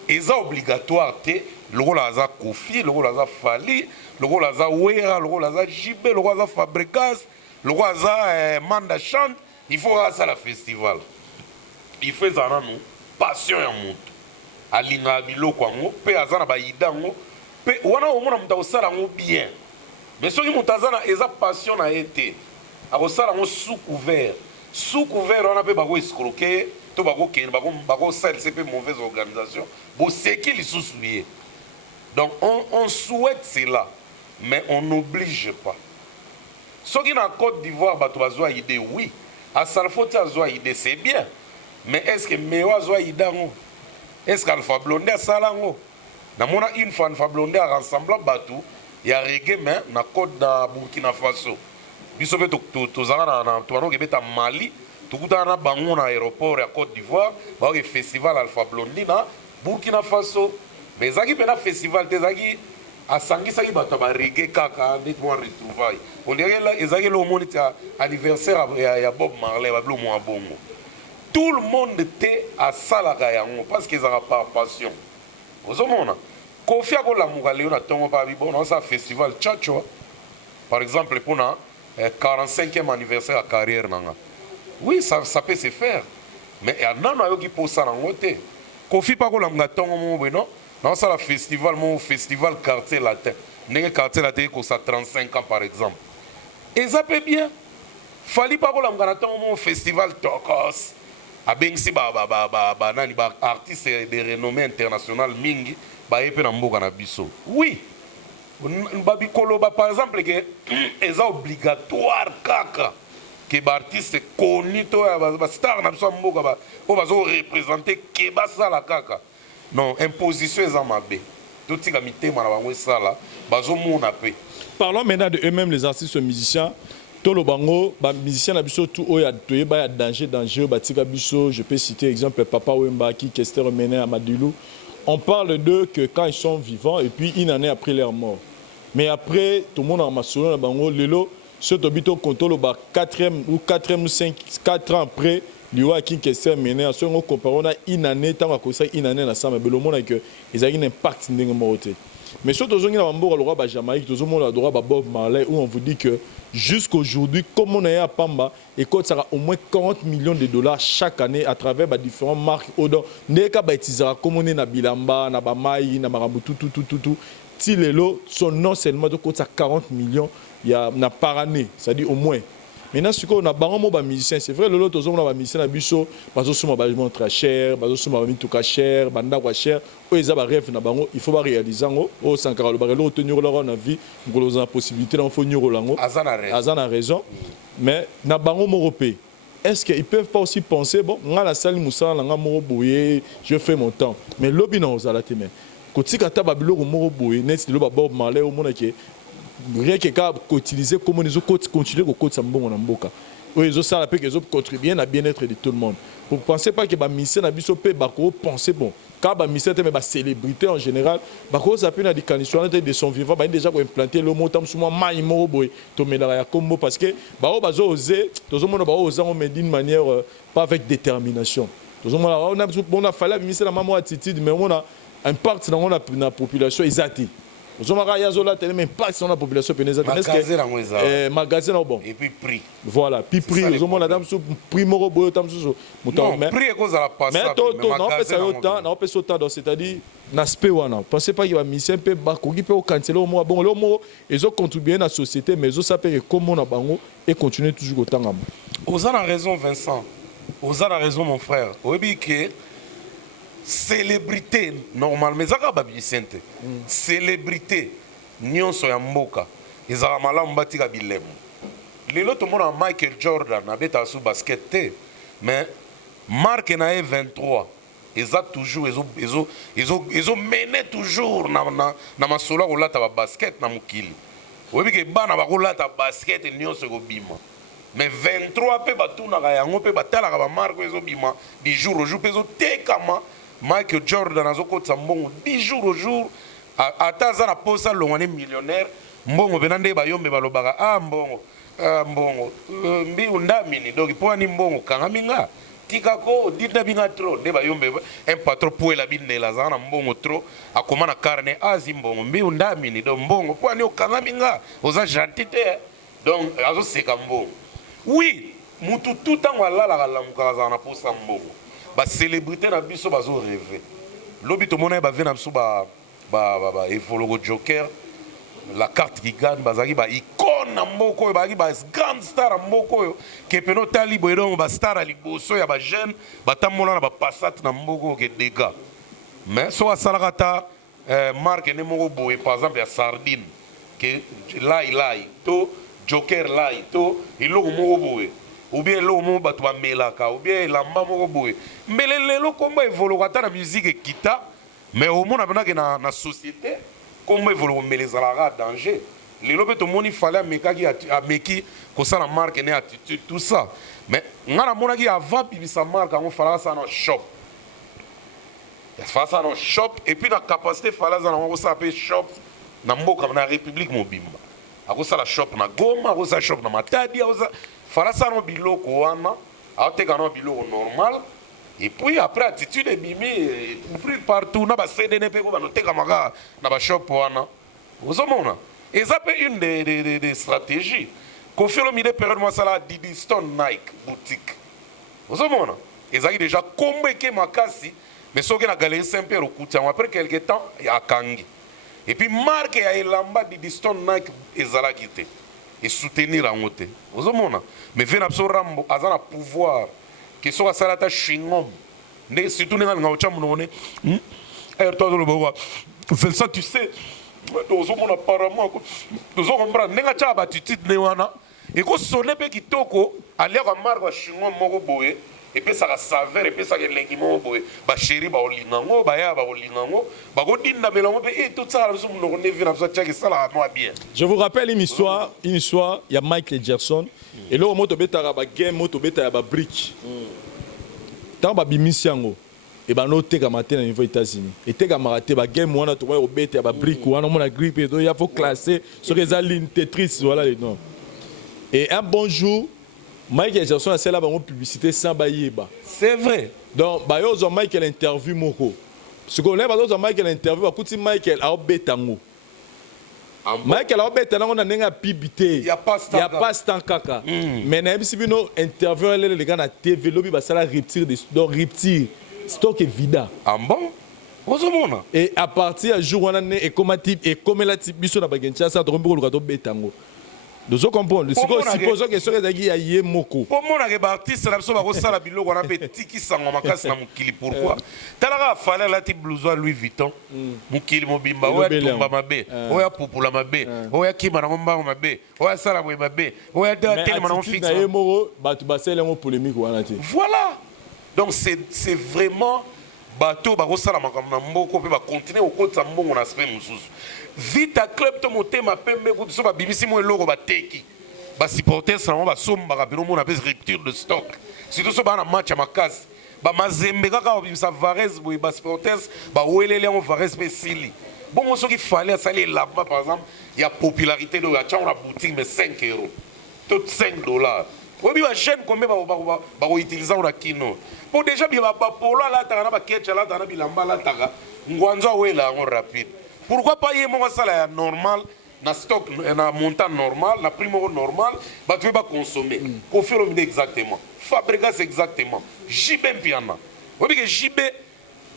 eza obligatoire te lokola aza Koffi lokola aza Fali lokola aza Wera lokola aza Jibe lokola aza Fabregas lokola aza Manda Chante il faut asala festival il faut ezala nanu passion ya moto alingaka biloko yango mpe aza na bayida yango mpe wana omona moto akosala yango bien mais soki moto aza na eza passion na ye te akosala yango sous couvert wana mpe bakoescroke to bakokende bakosalisa mpe mauvaise organisation boseki lisusu ye donc on souhaite cela mais on n'oblige pas soki na Côte d'Ivoire bato bazwa idée oui asala foti azwa idée c'est bien mais est-ce que meo azwa idée yango est-ce qu'Alpha Blondy asala yango namona une fois Alpha Blondy arassembla bato ya reggae mais na Côte na Burkina Faso biso mpe tozala na tobanoki ebeta Mali tokutana na bango na aéroport ya Côte d'Ivoire baoki festival Alpha Blondy na Burkina Faso mais ezalaki mpe na festival te ezalaki asangisaki bato ya barege kaka neti mwa retrouvaille ondire ezalaki ele omoni ti anniversaire ya Bob Marley babilo mwa bongo tout le monde te asalaka yango parce que ezalaka par passion ozomona Koffi akolamuka leo na ntongo mpa bibona osala festival chacho par exemple mpona 45e anniversaire ya carrière nanga oui ça peut se faire mais nano ayoki mposa nango te Koffi mpa akolamuka ntongo moko boye non naosala festival moko festival quartier latin ndenge quartier latin ekosa 35 ans par exemple eza mpe bien Fali mpa akolamuka na ntongo moko festival tokos abengisi banani baartiste de renommée internationale mingi baye mpe na mboka na biso oui babikolo par exemple ke eza obligatoire kaka ke baartiste koni to bastar na biso ya mboka oyo bazorepresente ke basala kaka non imposition eza mabe totika mitema na bango esala bazomona mpe. Parlons maintenant de eux-mêmes les artistes musiciens tolo bango ba musicien na biso tout oya toyeba ya danger batika biso je peux citer exemple Papa Wemba qui Kester Mene Amadilou on parle d'eux que quand ils sont vivants et puis une année après leur mort mais après tout le monde en masolo na bango lelo ce tobito kontolo ba 4e ou 4 ans après liwa qui Kester Mene à ce on compare on a une année tant que ça une année na ça mais le monde que ils ont un impact ndenge morote. Mais surtout, nous avons le roi Jamaïque, nous avons le droit Bob Marley, où on vous dit que jusqu'aujourd'hui, comme on est à Pamba, et quand ça a au moins 40 millions de dollars chaque année à travers différentes marques, comme on est na Bilamba, na Bamaï, na Marabutu, tout. Tilelo, son nom seulement de 40 millions par année, c'est-à-dire au moins. Maintenant, ce qu'on a des musiciens, c'est vrai, l'autre, on a des musiciens, ils ont très cher, ils ont cher, cher, ils ont rêve, il faut réaliser, ils Sankara, tenir leur vie, ils ont la possibilité d'en raison. Mais, na bango européen. Est-ce qu'ils ne peuvent pas aussi penser, bon, la salle Moussa, je fais mon temps. Mais l'objet non, ça l'a été. Quand tu as Babylon au Moroboé, n'est-ce pas Bob Marley au monde qui rien que quand utiliser comment ils ont continué au code Sambon en Mboka. Ils ont ça la paix qu'ils ont contribué à bien-être de tout le monde. Vous ne pensez pas que les missions na biso pe bako penser bon. Quand les missions mais les célébrités en général, bako ça peut na di conditions de son vivant, ba déjà ko implanter le mot tam souvent mai moroboy to mela ya combo parce que ba bazo oser, tout le monde ba oser mais d'une manière pas avec détermination. Tout le monde on a fallu mission la maman attitude mais on a impact dans la population exacte. Vous avez un impact sur la population pénézate. Magasin bon. Et puis prix. Voilà, puis prix. Vous avez un prix morobo. Non, prix est cause à la passe. Mais on peut autant, c'est-à-dire, n'aspect ou non. Pensez pas qu'il va misser un peu bako qui peut canceller au moins. Bon, le mot, ils ont contribué à la société, mais ils ont sapé comment on a bango et continuer toujours autant. Vous avez raison, Vincent. Vous avez raison, mon frère. Vous avez que célébrité normalement ezaka babisente célébrité nyonso ya mboka ezaka malamu batika bilemo lelo tomona Michael Jordan abeta su basket te mais marque na E23 eza toujours ezo mené toujours na masolo kolata ba basket na mokili oyebi ke bana bakolata basket nyonso ekobima mais 23 pe batunaka yango pe batalaka bamarque ezobima du jour au jour pe ezotekama Michael Jordan azokotisa mbongo 10 jours au jour ata aza na posa longwane millionnaire mbongo pena nde bayombe balobaka mbongo mbongo mbiu ndamini donc mpo ani mbongo kangami nga tikako dita binga trop nde bayombe un patron puela bindela aza na mbongo trop akoma na carne azi mbongo mbiu ndamini donc mbongo mpo ani okangami nga oza gentil te donc azoseka mbongo oui mutu tout ntango alalaka alamukaka azala na posa mbongo bacélébrité na biso bazorêve lobi tomona ye bave na biso baevologo joker la carte qui gagne bazalaki baicone na mboka oyo bazalaki bagrande star na mboka oyo kepeno otali boye donc bastar ya liboso ya bajeune batambola na bapasate na mboka oyo ke dega mais so asalaka ata marque nde moko boye par exemple ya sardine ke lai to joker lai to eloko moko boye ou bien eloko moko bato bamelaka ou bien elamba moko boye mbele lelo kombo evoloka ata na musique ekita mais omona penake na société kombo evoloka mbele ezalaka danger lelo mpe tomoni fale ameki kosala marque ne attitude tout ça mais nga namonaki avant bimisa marque yango falaka sala na shop falaka sala na shop et puis na capacité fale aza nango kosala mpe shop na mboka na république mobimba akosala shop na Goma akosala shop na Matadi fala sala biloko wana aoteka na biloko normal et puis après attitude ebimi plus partout na basede ne mpe ko banotekamaka na bashop wana ozomona eza mpe une des stratégies Koffi Olomide période mosala Didi Stone Nike boutique ozomona ezalaki déjà kombo eke makasi mais soki na galerie Saint-Pierre okuti yango après quelque temps akangi et puis marque ya elamba Didi Stone Nike ezalaki te et soutenir yango te ozomona mais ve na biso Rambo aza na pouvoir ke soki asala ata chingom nde surtout ndenge alinga otya monoko ne tozoloba Vincent tu sais tozomona apparemment tozokomprendre ndenge atyaka batitude ne wana ekosone mpe kitoko aliaka marque ya chingom moko boye epesaka saveur epesaka elengi moko boye basheri baolinga yango baya baolinga yango bakodindamela yango mpe tosala biso monoko nde ve na biso atyaka esalaka mwa bien. Je vous rappelle une histoire il y a Michael Jackson et là mo tobetaka ba game mo tobeta ya ba brick tant ba bimisi yango et ba no teka matin na niveau États-Unis et teka marate ba game wana to wa obeta ya ba brick wana mo na grippe do ya faut classer sur les lignes Tetris voilà les noms et un bon jour Michael Jackson a fait la publicité sans baïeba. C'est vrai. Donc bayo zo Michael interview moko ce qu'on lève zo Michael interview ba kuti Michael a obetango Michael a obetango na nenga pibité ya pas kaka mais na bisi bino interview les gars na TV lobi ba sala rupture de donc rupture stock est vide. Bon ozomona et à partir du jour on a et comme la type biso na bagencha ça to mboko lukato betango dozo comprendre suppose que soki ezalaki ya ye moko omonaka baartiste na biso bakosala biloko wana mpe tikisango makasi na mokili pourquoi talaka afale alati blouson Louis Vuitton mokili mobimba oyo atumba mabe oyo apupula mabe oyo akima nango mbango mabe oyo asala boye mabe oyo atelema nango fixe na ye moko bato basala yango polémique wana te voilà donc c'est vraiment bato bakosala makambo na mboko mpe bakontinue kokotisa mbongo na aspect mosusu vita club to motema pembe kutu so babimisi mo eloko bateki basupporters nango basombaka peno mona mpe rupture de stock surtout so baa na match ya makasi bamazembe kaka babimisa Varese boye basupporters baweleli yango Varese mpe esili bongo soki fale asali elamba par exemple ya popularité do atyango na boutique mais 5 euros to $5 oyebi bajeune kombe bakoutiliza ngo na kino mpo déjà bapolo alataka na bakeche alataka na bilamba alataka ngwanzo awela yango rapide pourquoi pas ye moko asala ya normal na stock na montant normal na prix moko normal bato mpe baconsommer Koffi Olomide exactement Fabregas exactement JB mpiana oyebi ke JB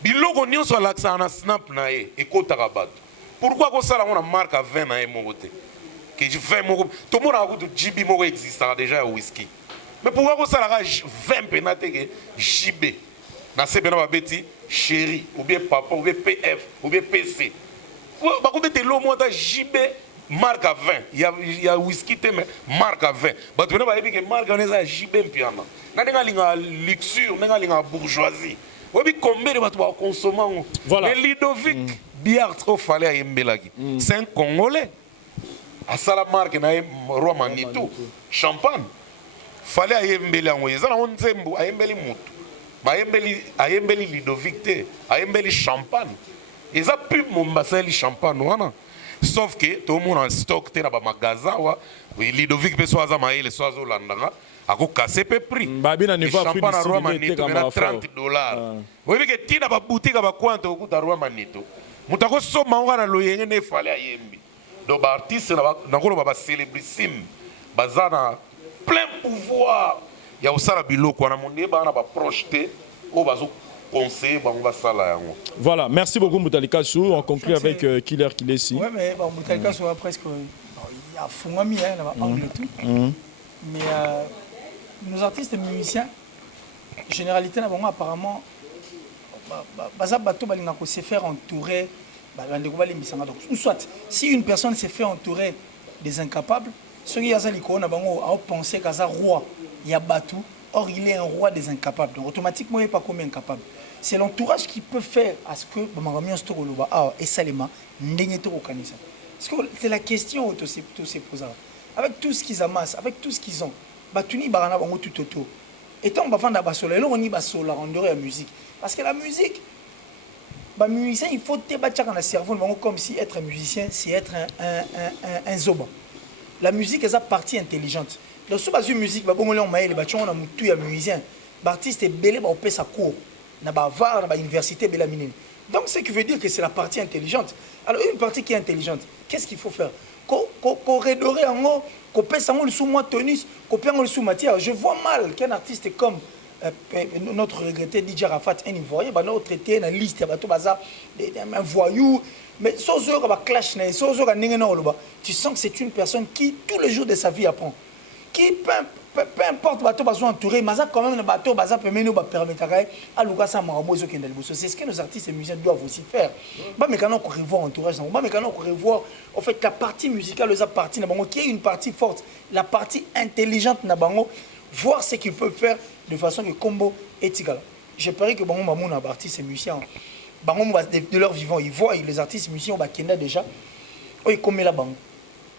biloko nyonso alakisaka na snap na ye ekotaka bato pourquoi kosala yango na marque a 20 na ye moko te que je fais mon tout le monde a goûté JB moko existant déjà au whisky mais pourquoi qu'on s'arrête 20 pénates que JB na c'est bien ma bêtise chérie ou bien papa ou bien PF ou bien PC bah qu'on mette l'eau moi JB marque à 20 il y a whisky te mais marque à 20 bah tu vois bah que marque on est à JB piano na denga linga luxure denga linga bourgeoisie oui mais combien de bateaux consommant voilà mais Ludovic Biart au fallait à Mbelaki c'est un Congolais à la marque na roi Manitou champagne fallait ayembeli yango eza na nzembo ayembeli mutu ayembeli Ludovic te ayembeli champagne eza pub Mombasa eli champagne wana sauf que tout le monde en stock te na ba magasin wa Ludovic pe so aza maele so azolandanga ako casser pe prix babi na niveau afrique champagne roi manito na $30 oui que tina ba boutique ba kwanta okuta roi manito mutako soma ngana loyenge ne fallait ayembi donc ba artiste na ko ba célébrissime bazana plein pouvoir ya osala biloko na monde ba na ba projeter o bazo conseiller ba on va sala yango. Voilà, merci beaucoup Moutalika Sou. On conclut avec Killer Kilesi. Ouais, mais bon, Moutalika Sou presque il y a Fungami hein, là angle tout. Mais nos artistes et musiciens généralité na bango apparemment baza bato balinga ko se faire entourer donc soit si une personne s'est fait entourer des incapables ceux qui ont l'icône ont pensé qu'à roi il y a Batou, or il est un roi des incapables donc automatiquement il n'est pas comme incapable. C'est l'entourage qui peut faire à ce que et Salema c'est la question où tout s'est posé avec tout ce qu'ils amassent avec tout ce qu'ils ont batuni barana bango tout autour étant bafanda basola on y basola on dirait la musique parce que la musique bah musicien il faut te battre dans le cerveau comme si être musicien c'est être un zoba. La musique est une partie intelligente. Donc si tu musique bah bon on maïle bah tu on a mutu ya musicien l'artiste est belé bah on paie sa cours na ba var na ba université bela mine. Donc ce qui veut dire que c'est la partie intelligente. Alors une partie qui est intelligente, qu'est-ce qu'il faut faire? Qu'on redorer en haut, qu'on paie ça sous moi tennis, qu'on paie le sous matière. Je vois mal qu'un artiste comme notre regretté DJ Rafat, un Ivoirien, bah nous traité dans liste ya bato baza un voyou, mais sans heure ba clash na, sans heure n'engena oloba. Tu sens que c'est une personne qui tous les jours de sa vie apprend. Qui peu importe bateau bazo entouré mais ça quand même le bateau baza permet nous permettre à Lucas Samarabo zo kendel bosso c'est ce que nos artistes et musiciens doivent aussi faire ba mais quand on revoir entourage ba mais quand on revoir en fait la partie musicale les partie na bango qui est une partie forte la partie intelligente na bango voir ce qu'ils peuvent faire de façon que combo étigal je parie que bango mamona artistes et musiciens bango de leur vivant ils voient les artistes et musiciens ba kenda déjà oi comme la bango.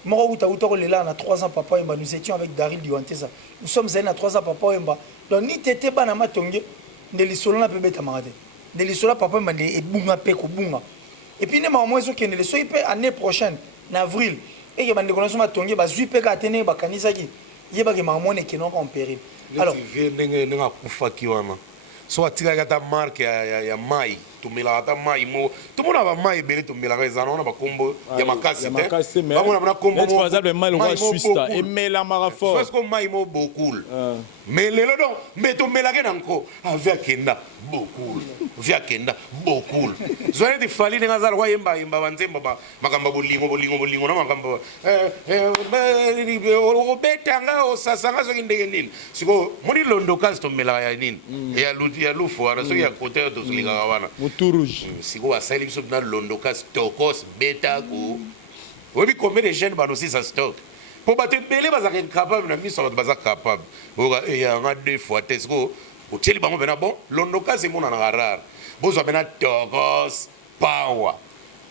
Moi, on a 3 ans, papa, nous étions avec Daryl Diwanteza. Nous sommes allés à 3 ans, papa, donc ni tété banama tongue, ne les solons la pébé tamarade. Ne les solons papa, et bunga peko bunga. Et puis, nous avons dit que les soyez l'année prochaine, en avril, et que nous avons tongue, bah, zuipe katene, bah, kanisagi, yeba que maman est non en péril. Alors, soit tu as ta marque ya mai tu mela ta mai mo tout monde a mai belé tu mela raison on a pas combo ya makasi mais on a combo par exemple mai le roi suisse et mela marafort parce que mai mo beaucoup mais le donc mais tu mela que encore avec kenda beaucoup via kenda beaucoup zoé de fali de ngazal roi yemba wanzemba ba makamba bolingo na makamba obetanga osasanga so kindenge nini siko muri londo kazi to mela ya nini ya lufu ana so ya côté de liga wana tout rouge siko asali biso na londo kas tokos beta ko obi combien de jeunes ba aussi ça stock pour battre belé baza capable na miso baza capable oga ya nga 2 fois tesco o tsheli bango bena bon londo kas mona na rare bozo bena tokos power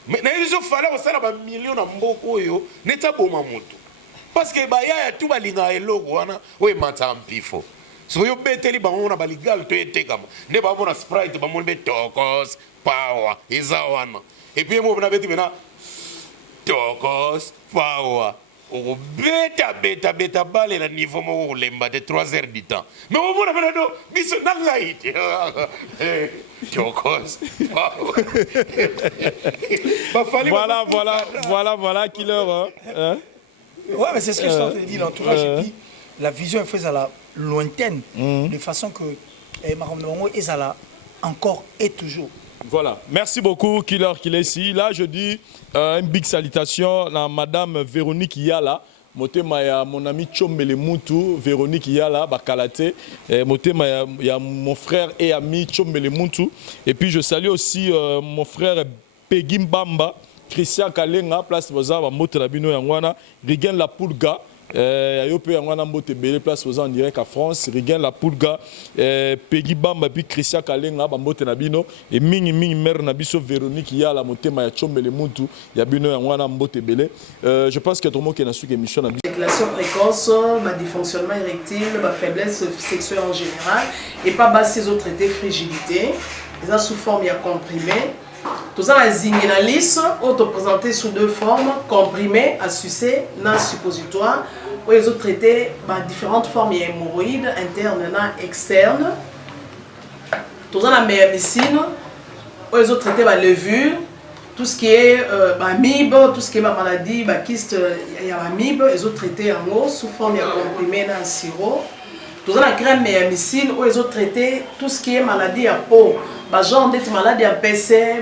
mais na iso fala ko sala ba millions na mboko yo neta boma moto parce que ba ya tout balinga eloko wana we mata mpifo. So you beteli bango na baligal to etekama ne ba mona Sprite ba mona tokos power izawana et puis mo na beti bena tokos power o beta bale na niveau mo lemba de 3 heures du temps mais mo mona bena do biso nanga ite tokos power voilà killer hein. Ouais mais c'est ce que je t'ai dit l'entourage et puis la vision est faite à la lointaine, de façon que Ezala encore et toujours. Voilà, merci beaucoup Killer Kilesi. Là je dis une big salutation à Madame Véronique Yala. Mon ami Tchombele Moutou, Véronique Yala, Bakalate. Il y a mon frère et ami Tchombele Moutou. Et puis je salue aussi mon frère Pegim Bamba, Christian Kalenga, place Bozaba, Motorabino Yangwana, Rigen La Pulga. yo pe ngwana mbote belé place aux en direct à France Rigain la Pulga Peggy Bamba puis Christian Kalenga ba mbote na bino et mingi mère na biso Véronique ya la motema ya chombele muntu ya bino ya ngwana mbote belé je pense que tout le monde qui na su émission na éjaculation précoce, dysfonctionnement érectile, faiblesse sexuelle en général et pas bas ces autres traités frigidité, ils ont sous forme ya comprimé. Tout ça, la zinguinalis, on te présenté sous deux formes, comprimé, à sucer, na suppositoire, où ils ont traité différentes formes hémorroïdes, internes et externes. Tout ça, la méamycine, où ils ont traité la levure, tout ce qui est amibe, tout ce qui est maladie, kyste, il y a amibe, ils ont traité en eau, sous forme comprimé dans le sirop. Tout ça, la crème méamycine, où ils ont traité tout ce qui est maladie à peau. Genre d'être malade à PC,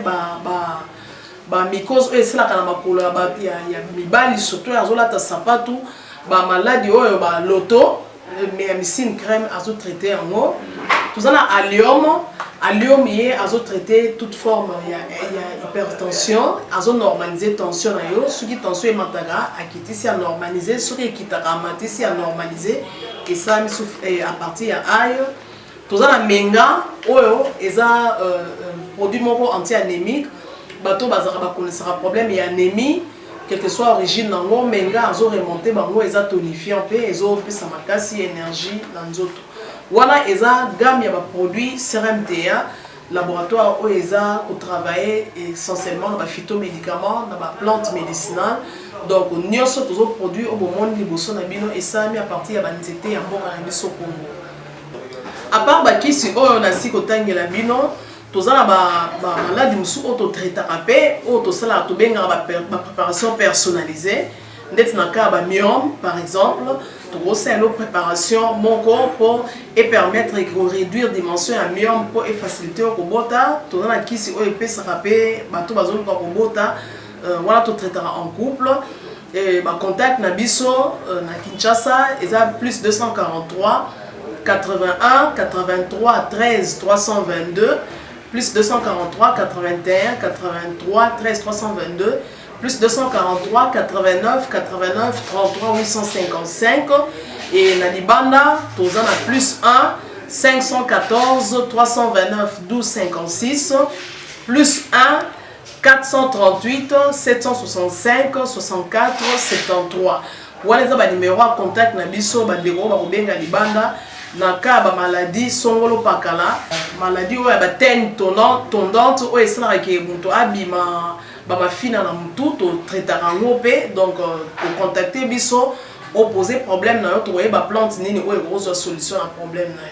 mycose, et c'est là qu'on a il y a mibali surtout à zola ta sapatou, maladie loto, méamycine crème azo traité en eau. Tout ça là allium y azo traité toute forme, il y a hypertension, azo normaliser tension na yo, ceux qui tension est mataga, à quitter si à normaliser, ceux qui quittent à mater si à normaliser, et ça à partir à aïe. Tout ça, la menga, c'est un produit anti-anémique. Bateau connaîtra problème et anémie, quelle que soit l'origine, menga, ils ont remonté, ils ont tonifiant, ils ont plus de énergie dans les autres. Voilà, ils ont gamme de produits CRMTA, laboratoire où ils ont travaillé essentiellement dans les phytomédicaments, dans les plantes médicinales. Donc, nous avons tous les produits au moment où et ça mis à partir de l'anxiété et à bon à part bakisi on a si kotangela bino tozala maladi musu auto traitera pe auto sala to benga ba préparation personnalisée ndeti na ka ba myome par exemple to gosa une préparation mon corps pour et permettre de réduire dimension à myome pour et faciliter au kobota to na kisi o epesa pe bato bazolo ko kobota voilà to traitera en couple et ba contact na biso na Kinshasa eza plus 243 81 83 13 322 plus 243 81 83 13 322 plus 243 89 89 33 855 et na libanda tozana plus 1 514 329 12 56 plus 1 438 765 64 73 voilà les numéros à contact na biso bandeko ba kobenga libanda na ka ba maladie songolo pakala maladie oyo ba tene tondante oyo esalaka ke moto abima ba mafina na mutu to traitaka ngo pe donc contacter biso opposer problème na yo to ba plante nini oyo ekozwa solution na problème na yo.